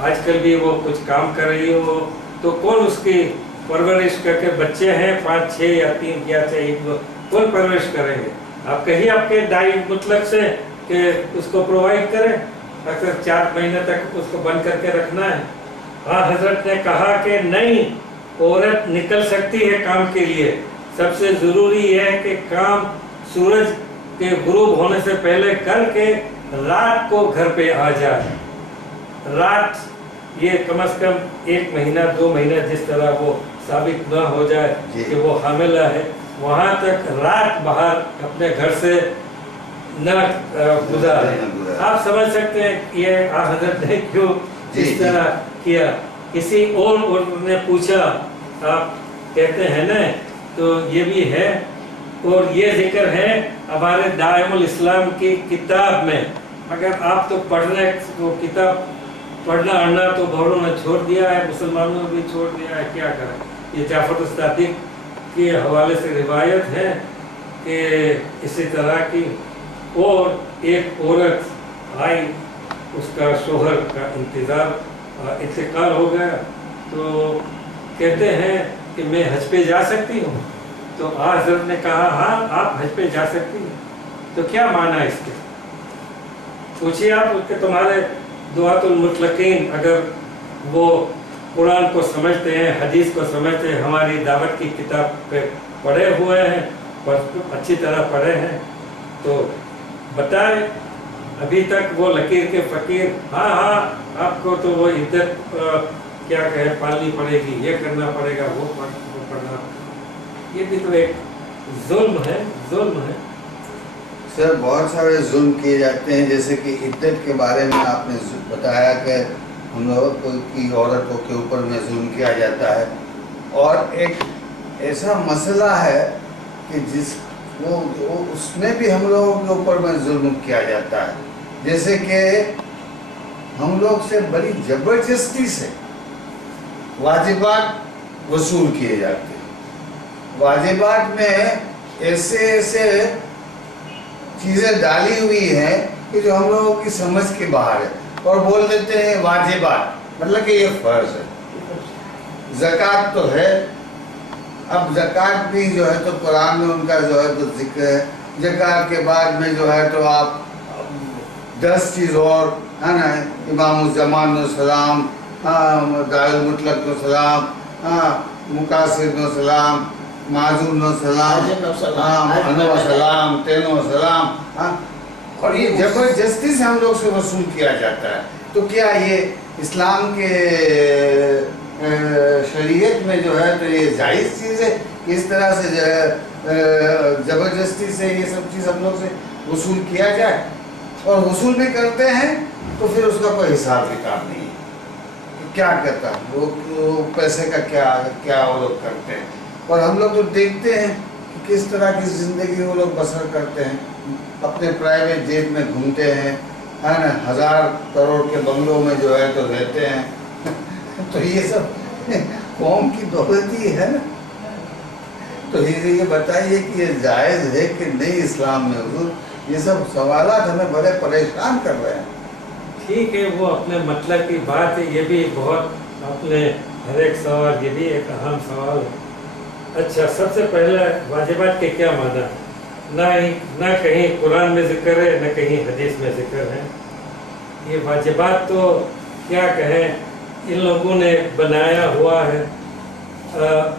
आजकल भी वो कुछ काम कर रही हो तो कौन उसकी परवरिश करके, बच्चे हैं 5 6 या 3 या 1 कौन परवरिश करेंगे? आप कहिए आपके दाई मुतलक से कि उसको प्रोवाइड करें, अगर 4 महीने तक उसको बंद करके रखना है। हजरत ने कहा कि नहीं, औरत निकल सकती है काम के लिए, सबसे जरूरी है कि काम सूरज के गुरूब होने से पहले करके रात को घर पे आ जाए। रात ये कम से कम 1 महीना 2 महीना जिस तरह वो साबित ना हो जाए कि वो हामिला है, वहां तक रात बाहर अपने घर से न गुजारे। आप समझ सकते हैं ये हजरत ने क्यों इस तरह किया। किसी और ने पूछा, आप कहते हैं ना, तो ये भी है और ये जिक्र है हमारे दाइमुल इस्लाम की किताब में। अगर आप तो पढ़ने वो किताब पढ़ना अड़ना तो बहुरों ने छोड़ दिया है, मुसलमानों ने भी छोड़ दिया है, क्या करें। ये जाफर सादिक के हवाले से रिवायत है कि इसी तरह की, और एक औरत आई, उसका शोहर का इंतकाल हो गया, तो कहते हैं कि मैं हज पे जा सकती हूँ। तो हज़रत ने कहा हाँ आप हज पे जा सकती हैं। तो क्या माना इसके? पूछिए आप उसके, तुम्हारे दुआतुल मुतलकीन अगर वो कुरान को समझते हैं, हदीस को समझते हैं, हमारी दावत की किताब पे पढ़े हुए हैं, पर अच्छी तरह पढ़े हैं, तो बताएं। अभी तक वो लकीर के फकीर, हाँ आपको तो वो इद्दत क्या कहे पालनी पड़ेगी, ये करना पड़ेगा, वो पढ़ना, ये भी तो एक जुल्म है, जुल्म है। सर बहुत सारे जुल्म किए जाते हैं, जैसे कि इद्दत के बारे में आपने बताया कि हम लोग की औरतों के ऊपर में जुल्म किया जाता है। और एक ऐसा मसला है कि वो उसमें भी हम लोगों के ऊपर में जुल्म किया जाता है, जैसे कि हम लोग से बड़ी ज़बरदस्ती से वाजिबात वसूल किए जाते हैं। वाजिबात में ऐसे चीज़ें डाली हुई हैं कि जो हम लोगों की समझ के बाहर है, और बोल देते हैं वाजिबात, मतलब कि ये फ़र्ज है। ज़कात तो है, अब ज़कात भी जो है तो कुरान में उनका जो है तो जिक्र है। ज़कात के बाद में जो है तो आप 10 चीज़ और है ना, इमाम ज़मान सलाम, दारुल मुतलक सलाम, मुकासिर सलाम, माजून सलाम, अनो सलाम, तेनो सलाम, और ये जबरदस्ती से हम लोग से वसूल किया जाता है। तो क्या ये इस्लाम के शरीयत में जो है तो ये जायज़ चीज़ है कि इस तरह से जो है ज़बरदस्ती से ये सब चीज़ हम लोग से वसूल किया जाए? और वसूल भी करते हैं तो फिर उसका कोई हिसाब किताब नहीं है, क्या कहता है वो पैसे का क्या वो लोग करते हैं। और हम लोग तो देखते हैं कि किस तरह की ज़िंदगी वो लोग बसर करते हैं, अपने प्राइवेट जेट में घूमते हैं, है ना, 1000 करोड़ के बंगलों में जो है तो रहते हैं। तो ये सब कौम की दौलत ही है ना। तो ये बताइए कि ये जायज़ है कि नहीं इस्लाम में? हुजूर ये सब सवालात हमें बड़े परेशान कर रहे हैं। ठीक है, वो अपने मतलब की बात है, ये भी बहुत अपने हर एक सवाल, ये भी एक अहम सवाल है। अच्छा, सबसे पहले वाजिबात के क्या माना? ना कहीं कुरान में जिक्र है, न कहीं हदीस में जिक्र है। ये वाजिबात तो क्या कहें, इन लोगों ने बनाया हुआ है।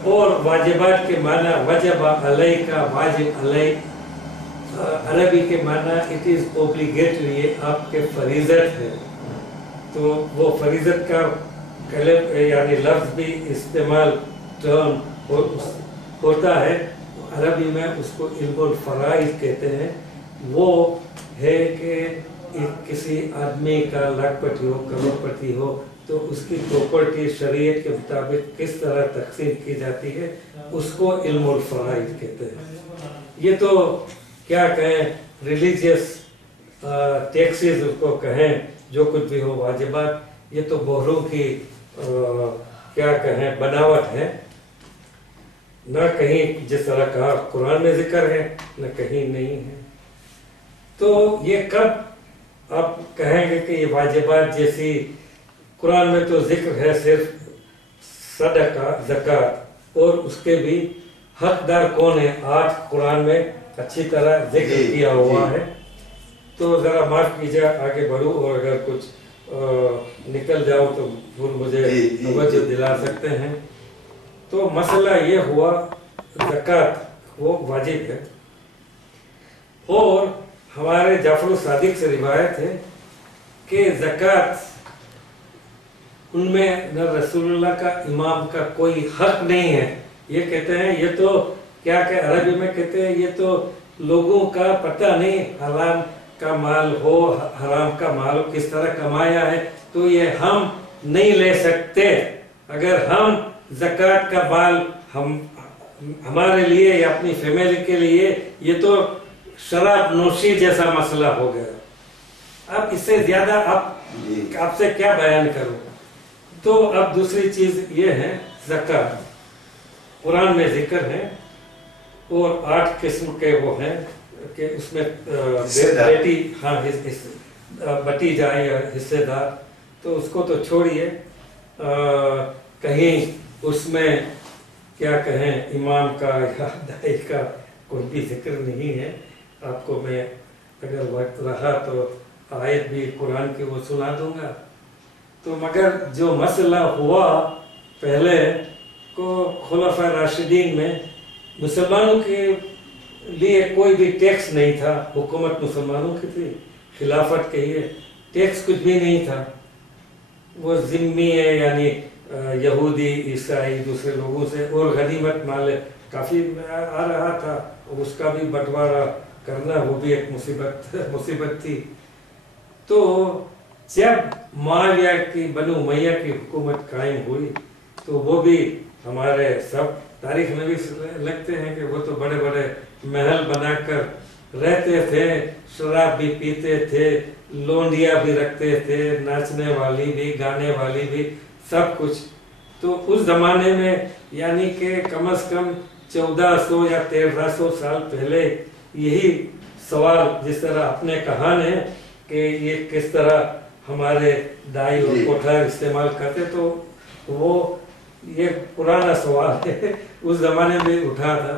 और वाजिबात के माना वजब अलई का, वाजिब अलई अरबी के माना इट इज़ ओब्लिगेटरी, ये आपके फरीज़त है। तो वो फरीज़त का कलम यानी लफ्ज़ भी इस्तेमाल टर्म होता है अरबी में, उसको इल्मुल फ़राइज़ कहते हैं। वो है कि किसी आदमी का लाखपति हो, करोड़पति हो, तो उसकी प्रॉपर्टी शरीयत के मुताबिक किस तरह तकसीम की जाती है, उसको इल्मुल फ़राइज़ कहते हैं। ये तो क्या कहें, रिलीजियस टैक्सेस उसको कहें, जो कुछ भी हो, वाजिबात, ये तो बोहरों की क्या कहें बनावट है, न कहीं जिस तरह कहा कुरान में जिक्र है न कहीं नहीं है। तो ये कब आप कहेंगे कि ये वाजिबात जैसी, कुरान में तो जिक्र है सिर्फ सदका ज़कात, और उसके भी हकदार कौन है 8 कुरान में अच्छी तरह जिक्र किया हुआ है। तो जरा माफ कीजिए आगे बढ़ूं, और अगर कुछ निकल जाओ तो फिर मुझे तवज्जो दिला सकते हैं। तो मसला ये हुआ ज़कात वो वाजिब है, और हमारे जाफर सादिक से रिवायत है कि ज़कात उनमें न रसूलुल्लाह का इमाम का कोई हक नहीं है। ये कहते हैं, ये तो क्या अरबी में कहते हैं, ये तो लोगों का पता नहीं हलाल का माल हो हराम का माल हो किस तरह कमाया है, तो ये हम नहीं ले सकते। अगर हम ज़कात का माल हम हमारे लिए या अपनी फैमिली के लिए, ये तो शराब नोशी जैसा मसला हो गया। अब इससे ज्यादा आपसे क्या बयान करूं। तो अब दूसरी चीज ये है, ज़कात कुरान में जिक्र है, और 8 किस्म के वो हैं कि उसमें बेटी बटी जाए या हिस्सेदार, तो उसको तो छोड़िए, कहीं उसमें क्या कहें इमाम का या दाई का कोई भी जिक्र नहीं है। आपको मैं अगर वक्त रहा तो आयत भी कुरान की वो सुना दूंगा। तो मगर जो मसला हुआ पहले को खुलाफा राशिदीन में, मुसलमानों के लिए कोई भी टैक्स नहीं था, हुकूमत मुसलमानों की थी, खिलाफत के लिए टैक्स कुछ भी नहीं था। वो जिम्मी है, यानी यहूदी ईसाई दूसरे लोगों से, और गनीमत माल काफ़ी आ रहा था, उसका भी बंटवारा करना वो भी एक मुसीबत थी। तो जब मुआविया की बनु उमैया की हुकूमत कायम हुई, तो वो भी हमारे सब तारीख में भी लगते हैं कि वो तो बड़े बड़े महल बनाकर रहते थे, शराब भी पीते थे, लोंडिया भी रखते थे, नाचने वाली भी गाने वाली भी सब कुछ। तो उस जमाने में यानी कि कम से कम 1400 या 1300 साल पहले यही सवाल जिस तरह आपने कहा है कि ये किस तरह हमारे दाई और कोठार इस्तेमाल करते, तो वो ये पुराना सवाल है, उस जमाने में उठा था।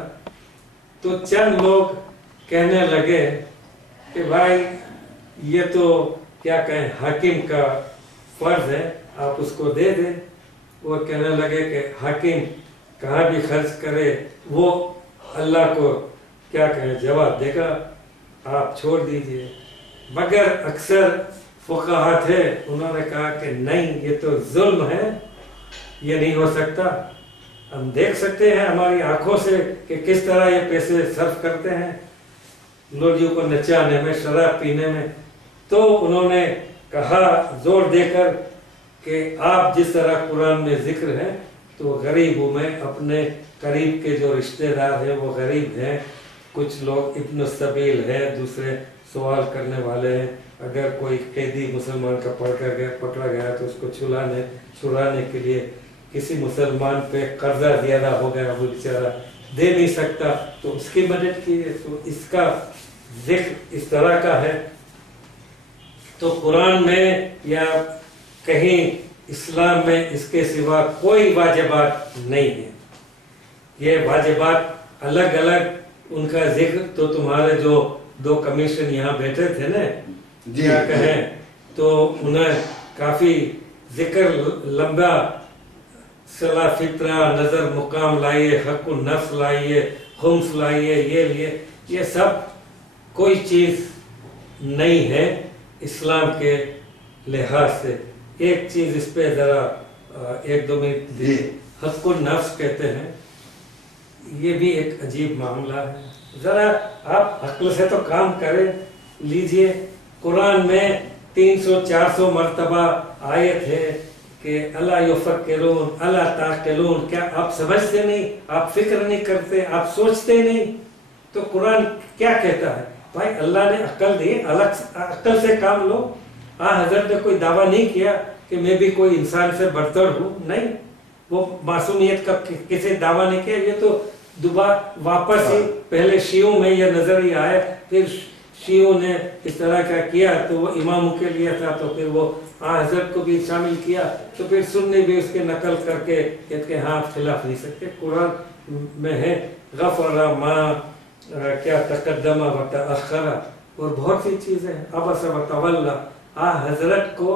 तो चंद लोग कहने लगे कि भाई ये तो क्या कहें हाकिम का फर्ज है, आप उसको दे दें। और कहने लगे कि हाकिम कहाँ भी खर्च करे वो अल्लाह को क्या कहें जवाब देगा, आप छोड़ दीजिए। मगर अक्सर फुक़हा थे, उन्होंने कहा कि नहीं, ये तो जुल्म है, ये नहीं हो सकता। हम देख सकते हैं हमारी आंखों से कि किस तरह ये पैसे सर्व करते हैं लोगों को नचाने में, शराब पीने में। तो उन्होंने कहा जोर देकर कि आप जिस तरह कुरान में जिक्र है, तो गरीबों में अपने करीब के जो रिश्तेदार हैं वो गरीब हैं, कुछ लोग इब्न सबील है, दूसरे सवाल करने वाले हैं। अगर कोई कैदी मुसलमान का पकड़ा गया तो उसको छुड़ाने के लिए किसी मुसलमान पे कर्जा ज्यादा हो गया, वो बेचारा दे नहीं सकता, तो उसकी मदद कीजिए। तो इसका जिक्र इस तरह का है। तो कुरान में या कहीं इस्लाम में इसके सिवा कोई वाजिबात नहीं है। ये वाजिबात अलग अलग उनका जिक्र तो तुम्हारे जो 2 कमीशन यहाँ बैठे थे ना, क्या कहें, तो उन्हें काफी जिक्र लंबा, सला फित्रा, नजर मुकाम लाइए, हक़ुन नफ्स लाइए, खुम्स लाइए, ये सब कोई चीज नहीं है इस्लाम के लिहाज से। एक चीज इस पे जरा 1-2 मिनट दीजिए। हक़ुन नफ्स कहते हैं, ये भी एक अजीब मामला है। जरा आप अक्ल से तो काम करें लीजिए। कुरान में 300-400 मरतबा आयत है कि अला युफक्किरून अला ताक़िलून, क्या आप समझते नहीं, आप फिक्र नहीं करते, आप सोचते नहीं? तो कुरान क्या कहता है? भाई अल्लाह ने अक्ल दी, अलग अक्ल से काम लो। हजरत ने कोई दावा नहीं किया कि मैं भी कोई इंसान से बढ़तर हूँ, नहीं, वो मासूमियत का किसी दावा नहीं किया। ये तो दोबारा वापस ही पहले शियों में यह नजरिया आया, फिर शियों ने इस तरह का किया तो वो इमामों के लिए था, तो फिर वो हजरत को भी शामिल किया, तो फिर सुन्नी भी उसके नकल करके कहते हाँ खिलाफ नहीं सकते। कुरान में है गफरा मा क्या तकद्दमा व तअख्खरा, और बहुत सी चीजें हैं। अबसा व तवल्ला, हजरत को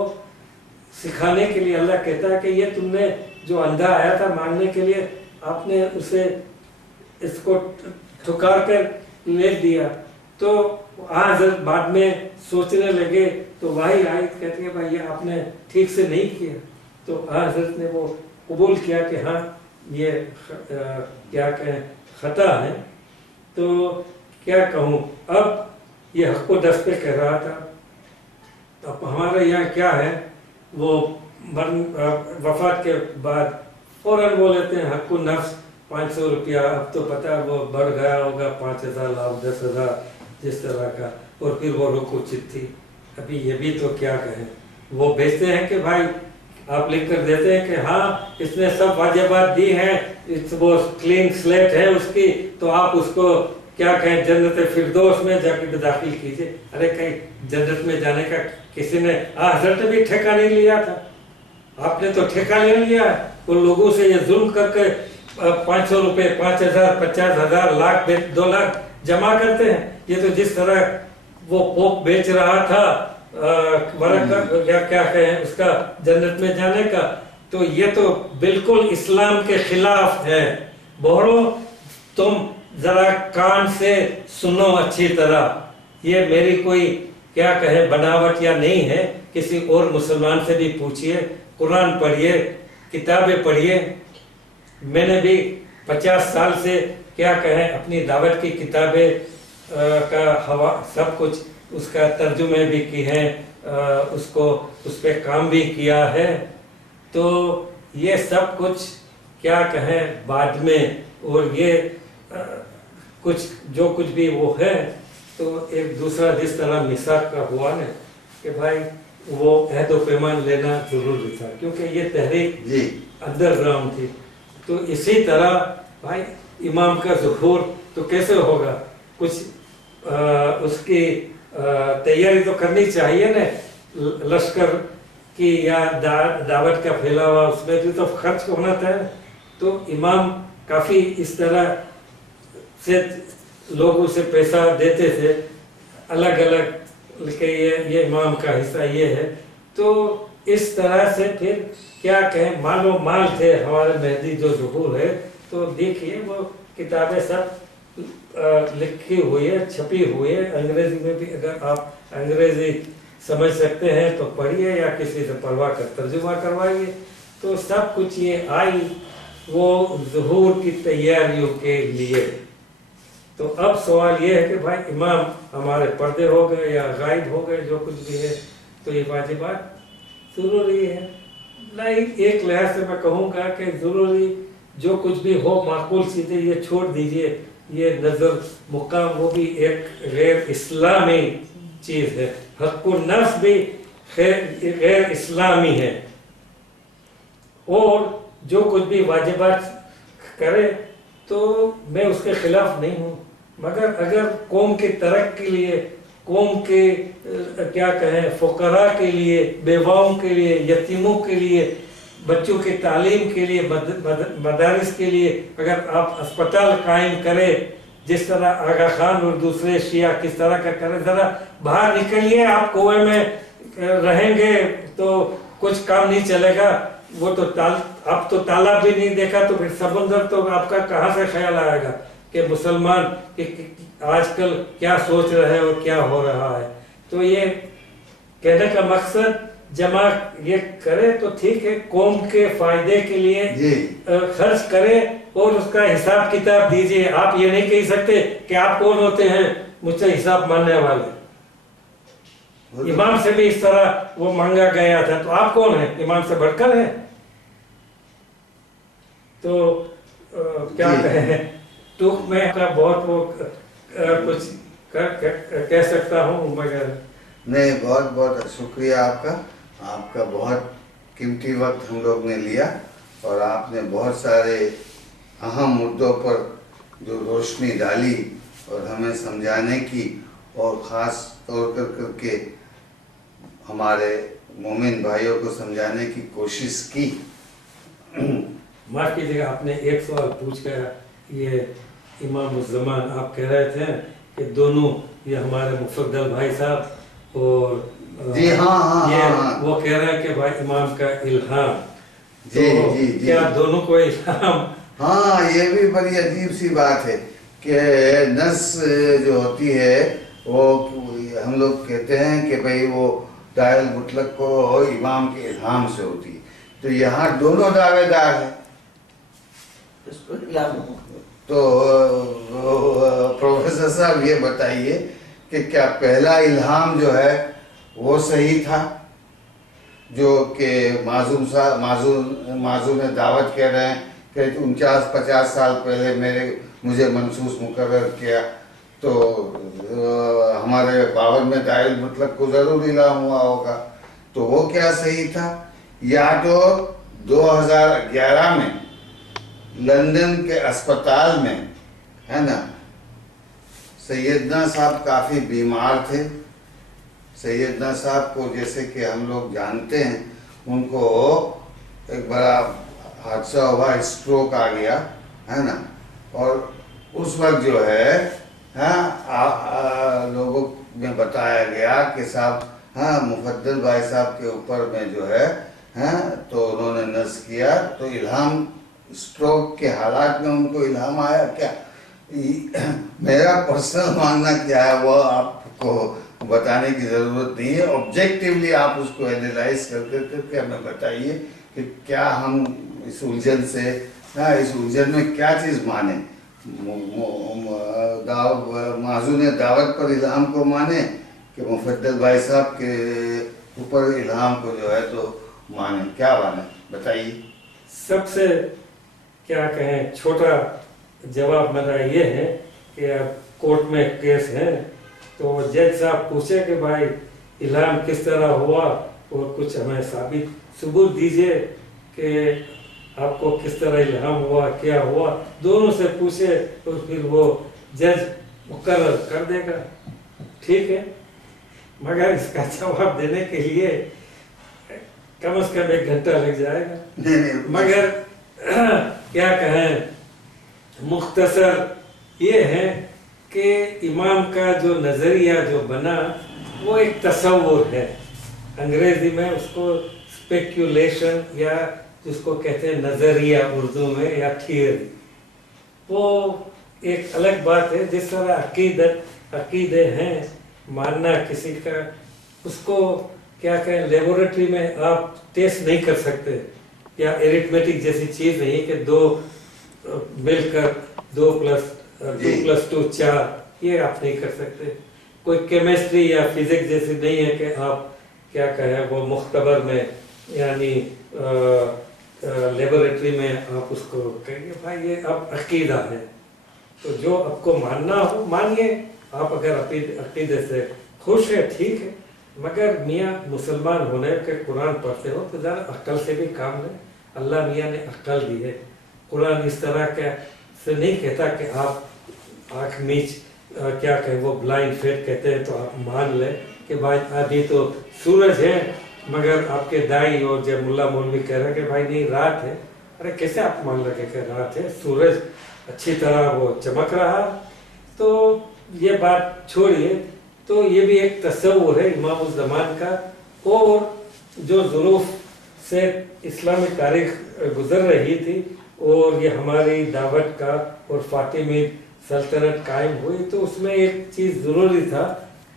सिखाने के लिए अल्लाह कहता है कि ये तुमने जो अंधा आया था मांगने के लिए, आपने उसे इसको ठुकार कर ले दिया। तो हजरत बाद में सोचने लगे तो वही आयत कहती है भाई ये आपने ठीक से नहीं किया। तो हजरत ने वो कबूल किया कि हाँ ये क्या कहें खता है। तो क्या कहूँ, अब ये हक़ व दस्त पे कह रहा था। अब हमारे यहाँ क्या है, वो वफात के बाद फौरन वो लेते हैं हक़ नफ्स 500 रुपया, अब तो पता है वो बढ़ गया होगा 5000 लाख 10,000 जिस तरह का, और फिर वो रुकू चिट्ठी। अभी ये भी तो क्या कहें, वो भेजते हैं कि भाई आप लिख कर देते हैं कि हाँ इसने सब वाजिबात दी हैं, वो क्लीन स्लेट है उसकी, तो आप उसको क्या कहें जन्नत फिरदौस में जाके दाखिल कीजिए। अरे कहीं जन्नत में जाने का किसी ने, हजरत ने भी ठेका नहीं लिया था, आपने तो ठेका ले लिया है। उन लोगों से ये जुल्म करके 500 रुपए 5,000 50,000 लाख 2 लाख जमा करते हैं। ये तो जिस तरह वो पोप बेच रहा था वरक या क्या कहें उसका जन्नत में जाने का, तो ये तो बिल्कुल इस्लाम के खिलाफ है। बोहरो तुम जरा कान से सुनो अच्छी तरह, ये मेरी कोई क्या कहे बनावट या नहीं है, किसी और मुसलमान से भी पूछिए, कुरान पढ़िए, किताबें पढ़िए। मैंने भी 50 साल से क्या कहें अपनी दावत की किताबें का हवा सब कुछ उसका तर्जुमे भी की है, उसको उस पर काम भी किया है। तो ये सब कुछ क्या कहें बाद में, और ये कुछ जो कुछ भी वो है, तो एक दूसरा जिस तरह मिसाक का हुआ ना कि भाई वो अहद व पैमान लेना जरूरी था, क्योंकि ये तहरीक अंडरग्राउंड थी। तो इसी तरह भाई इमाम का ज़ुहूर तो कैसे होगा, कुछ उसकी तैयारी तो करनी चाहिए ना, लश्कर की या दावत का फैलावा, उसमें भी तो खर्च होना था। तो इमाम काफ़ी इस तरह से लोगों से पैसा देते थे अलग अलग के ये इमाम का हिस्सा ये है। तो इस तरह से फिर क्या कहें मालो माल थे हमारे मेहदी जो ज़ुहूर है। तो देखिए वो किताबें सब लिखी हुई है, छपी हुई है, अंग्रेजी में भी अगर आप अंग्रेजी समझ सकते हैं तो पढ़िए या किसी से पढ़वा कर तर्जुमा करवाइए। तो सब कुछ ये आई वो ज़ुहूर की तैयारियों के लिए। तो अब सवाल ये है कि भाई इमाम हमारे पर्दे हो गए या गायब हो गए, जो कुछ भी है, तो ये वाजिबात ज़रूरी है नहीं। एक लिहाज से मैं कहूँगा कि ज़रूरी जो कुछ भी हो माकूल चीज़ें ये छोड़ दीजिए, ये नज़र मुकाम वो भी एक गैर इस्लामी चीज़ है, हक़्क़ुन नफ्स भी गैर इस्लामी है। और जो कुछ भी वाजिबात करे तो मैं उसके खिलाफ नहीं हूँ, मगर अगर कौम के तरक्की के लिए, कौम के क्या कहें फ़ुक़रा के लिए, बेवाओं के लिए, यतीमों के लिए, बच्चों के तालीम के लिए, मदारिस के लिए अगर आप अस्पताल कायम करें, जिस तरह आगा खान और दूसरे शिया किस तरह का करें, ज़रा बाहर निकलिए। आप कुएं में रहेंगे तो कुछ काम नहीं चलेगा। वो तो आप तो तालाब भी नहीं देखा, तो फिर समुंदर तो आपका कहाँ से ख्याल आएगा कि मुसलमान कि आजकल क्या सोच रहे हैं और क्या हो रहा है। तो ये कहने का मकसद जमा ये करे तो ठीक है, कौम के फायदे के लिए खर्च करे और उसका हिसाब किताब दीजिए। आप ये नहीं कह सकते कि आप कौन होते हैं मुझसे हिसाब मानने वाले। इमाम से भी इस तरह वो मांगा गया था, तो आप कौन है, इमाम से बढ़कर है? तो क्या कहें, टूक में का बहुत वो कुछ कह सकता हूँ, मगर नहीं, बहुत बहुत शुक्रिया आपका बहुत कीमती वक्त हम लोग ने लिया और आपने बहुत सारे अहम मुद्दों पर जो रोशनी डाली और हमें समझाने की और ख़ास तौर करके हमारे मोमिन भाइयों को समझाने की कोशिश की। माफ कीजिएगा, आपने एक सवाल पूछ कर, ये इमाम ज़मान आप कह रहे थे कि दोनों ये हमारे मुफद्दल भाई साहब और जी हाँ, ये हाँ। वो कह रहे हैं कि भाई इमाम का इल्हाम, जी, तो जी, जी। क्या दोनों को इल्हाम? हाँ, ये भी बड़ी अजीब सी बात है कि नस जो होती है वो हम लोग कहते हैं कि भाई वो दायल मुतलक को इमाम के इल्हाम से होती है, तो यहाँ दोनों दावेदार हैं। तो प्रोफेसर साहब ये बताइए कि क्या पहला इल्हाम जो है वो सही था, जो कि माजूम ने दावत कह रहे हैं कि 49-50 साल पहले मुझे मनसूस मुकर्रर किया, तो हमारे बाबर में दायल मुतलक को जरूर इल्हाम हुआ होगा, तो वो क्या सही था? या तो 2011 में लंदन के अस्पताल में, है ना, सैयदना साहब काफ़ी बीमार थे। सैयदना साहब को जैसे कि हम लोग जानते हैं, उनको एक बड़ा हादसा हुआ, स्ट्रोक आ गया, है ना, और उस वक्त जो है लोगों में बताया गया कि साहब मुफद्दल भाई साहब के ऊपर में जो है तो उन्होंने नज़ किया, तो इल्हाम स्ट्रोक के हालात में उनको इल्हाम आया क्या? मेरा पर्सनल मानना क्या है वो आपको बताने की ज़रूरत नहीं है। ऑब्जेक्टिवली आप उसको एनालाइज करके हमें बताइए कि क्या हम इस उलझन से, इस उलझन में क्या चीज़ माने? माजू ने दावत पर इल्हाम को माने कि मुफद्दल भाई साहब के ऊपर इल्हाम को जो है तो माने? क्या माने, बताइए। सबसे क्या कहें, छोटा जवाब मेरा ये है कि अब कोर्ट में केस है, तो जज साहब पूछे कि भाई इल्हाम किस तरह हुआ और कुछ हमें साबित सबूत दीजिए कि आपको किस तरह इल्हाम हुआ, क्या हुआ, दोनों से पूछे, तो फिर वो जज मुकर्रर कर देगा, ठीक है। मगर इसका जवाब देने के लिए कम से कम 1 घंटा लग जाएगा। मगर क्या कहें, मुख्तसर ये है कि इमाम का जो नज़रिया जो बना वो एक तसव्वुर है, अंग्रेजी में उसको स्पेक्यूलेशन या जिसको कहते हैं नज़रिया उर्दू में, या थियरी, वो एक अलग बात है। जिस तरह अकीदे हैं, मानना किसी का, उसको क्या कहें, लेबोरेटरी में आप टेस्ट नहीं कर सकते, या एरिथमेटिक जैसी चीज़ नहीं कि 2 मिलकर 2 + 2 4, ये आप नहीं कर सकते। कोई केमिस्ट्री या फिजिक्स जैसी नहीं है कि आप क्या कहें वो मुख्तबर में यानी लेबोरेटरी में आप उसको कहेंगे भाई ये अब अकीदा है, तो जो आपको मानना हो मानिए। आप अगर अकीदे से खुश है ठीक है, मगर मियाँ मुसलमान होने के कुरान पढ़ते हो तो ज़रा अक्ल से भी काम लें। अल्लाह मियाँ ने अक्ल दी है। कुरान इस तरह का से नहीं कहता कि आप आँख मीच क्या कहें वो ब्लाइंड फेट कहते हैं तो आप मान लें कि भाई अभी तो सूरज है, मगर आपके दाई और जब मुल्ला मौलवी कह रहे हैं कि भाई नहीं रात है। अरे कैसे आप मान रहे कि रात है, सूरज अच्छी तरह वो चमक रहा। तो ये बात छोड़िए, तो ये भी एक तस्वुर है इमाम उस ज़मान का, और जो ज़ुरूफ से इस्लामी तारीख गुजर रही थी और ये हमारी दावत का और फातिमी सल्तनत कायम हुई, तो उसमें एक चीज़ ज़रूरी था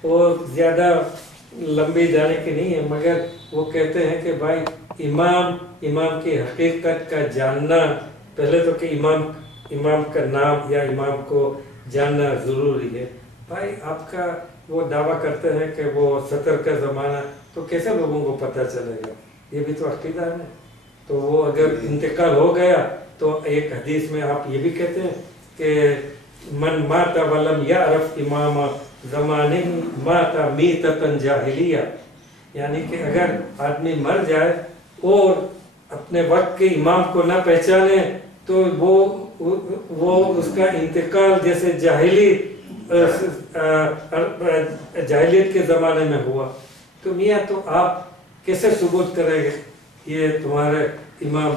और ज़्यादा लंबी जाने की नहीं है, मगर वो कहते हैं कि भाई इमाम की हकीकत का जानना, पहले तो कि इमाम का नाम या इमाम को जानना ज़रूरी है। भाई आपका वो दावा करते हैं कि वो 70 का ज़माना, तो कैसे लोगों को पता चलेगा? ये भी तो अकीदा है। तो वो अगर इंतकाल हो गया तो एक हदीस में आप ये भी कहते हैं कि मन माता वलम यारफ इमामा ज़माने माता मीततन जाहिलिया, यानी कि अगर आदमी मर जाए और अपने वक्त के इमाम को ना पहचाने तो वो उसका इंतकाल जैसे जाहिलियत के ज़माने में हुआ। तो मियाँ तो आप कैसे सबूत करेंगे ये तुम्हारे इमाम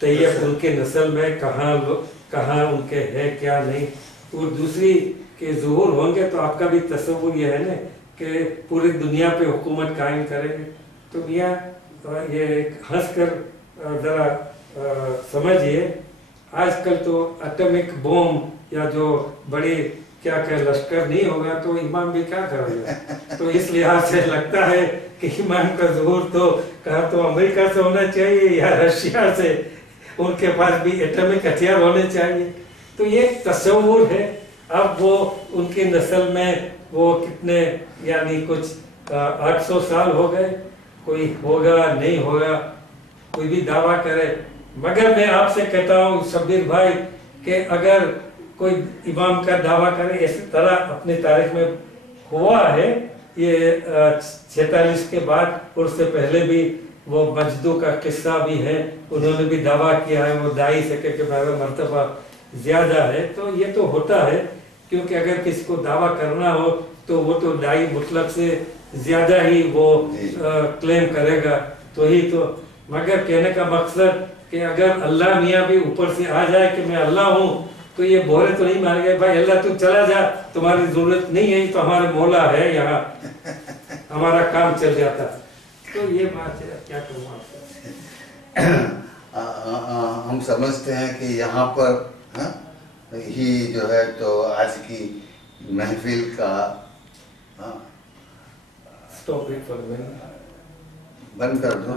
तैयब उनके नस्ल में कहाँ उनके है क्या नहीं, और दूसरी के ज़ुहूर होंगे तो आपका भी तस्वुर ये है ना कि पूरी दुनिया पे हुकूमत कायम करेंगे। तो मियाँ ये हंस कर ज़रा समझिए, आजकल तो एटॉमिक बॉम्ब या जो बड़ी क्या लश्कर नहीं होगा तो इमाम भी क्या करेगा। तो इस लिहाज से लगता है कि इमाम का ज़ुहूर तो कहा तो अमेरिका से होना चाहिए या रशिया से, उनके पास भी एटॉमिक हथियार होने चाहिए। तो ये तस्वुर है। अब वो उनकी नस्ल में वो कितने यानी कुछ 800 साल हो गए, कोई होगा नहीं होगा कोई भी दावा करे। मगर मैं आपसे कहता हूँ शब्बीर भाई कि अगर कोई इमाम का दावा करे, इस तरह अपनी तारीख में हुआ है ये 46 के बाद, और उससे पहले भी वो मजदू का किस्सा भी है, उन्होंने भी दावा किया है वो दाई से कि मेरा मर्तबा ज्यादा है। तो ये तो होता है, क्योंकि अगर किसी को दावा करना हो तो वो तो दाई मुतलक से ज्यादा ही वो क्लेम करेगा तो ही तो। मगर कहने का मकसद कि अगर अल्लाह मियाँ भी ऊपर से आ जाए कि मैं अल्लाह हूँ तो ये बोले तो नहीं मारेंगे भाई अल्लाह तू चला जा, तुम्हारी जरूरत नहीं है, तो हमारे मौला है यहाँ, हमारा काम चल जाता। तो ये बात है, क्या कहूँ आपसे। हम समझते हैं कि यहाँ पर ही जो है तो आज की महफिल का स्टॉप इट फॉर बंद कर दो।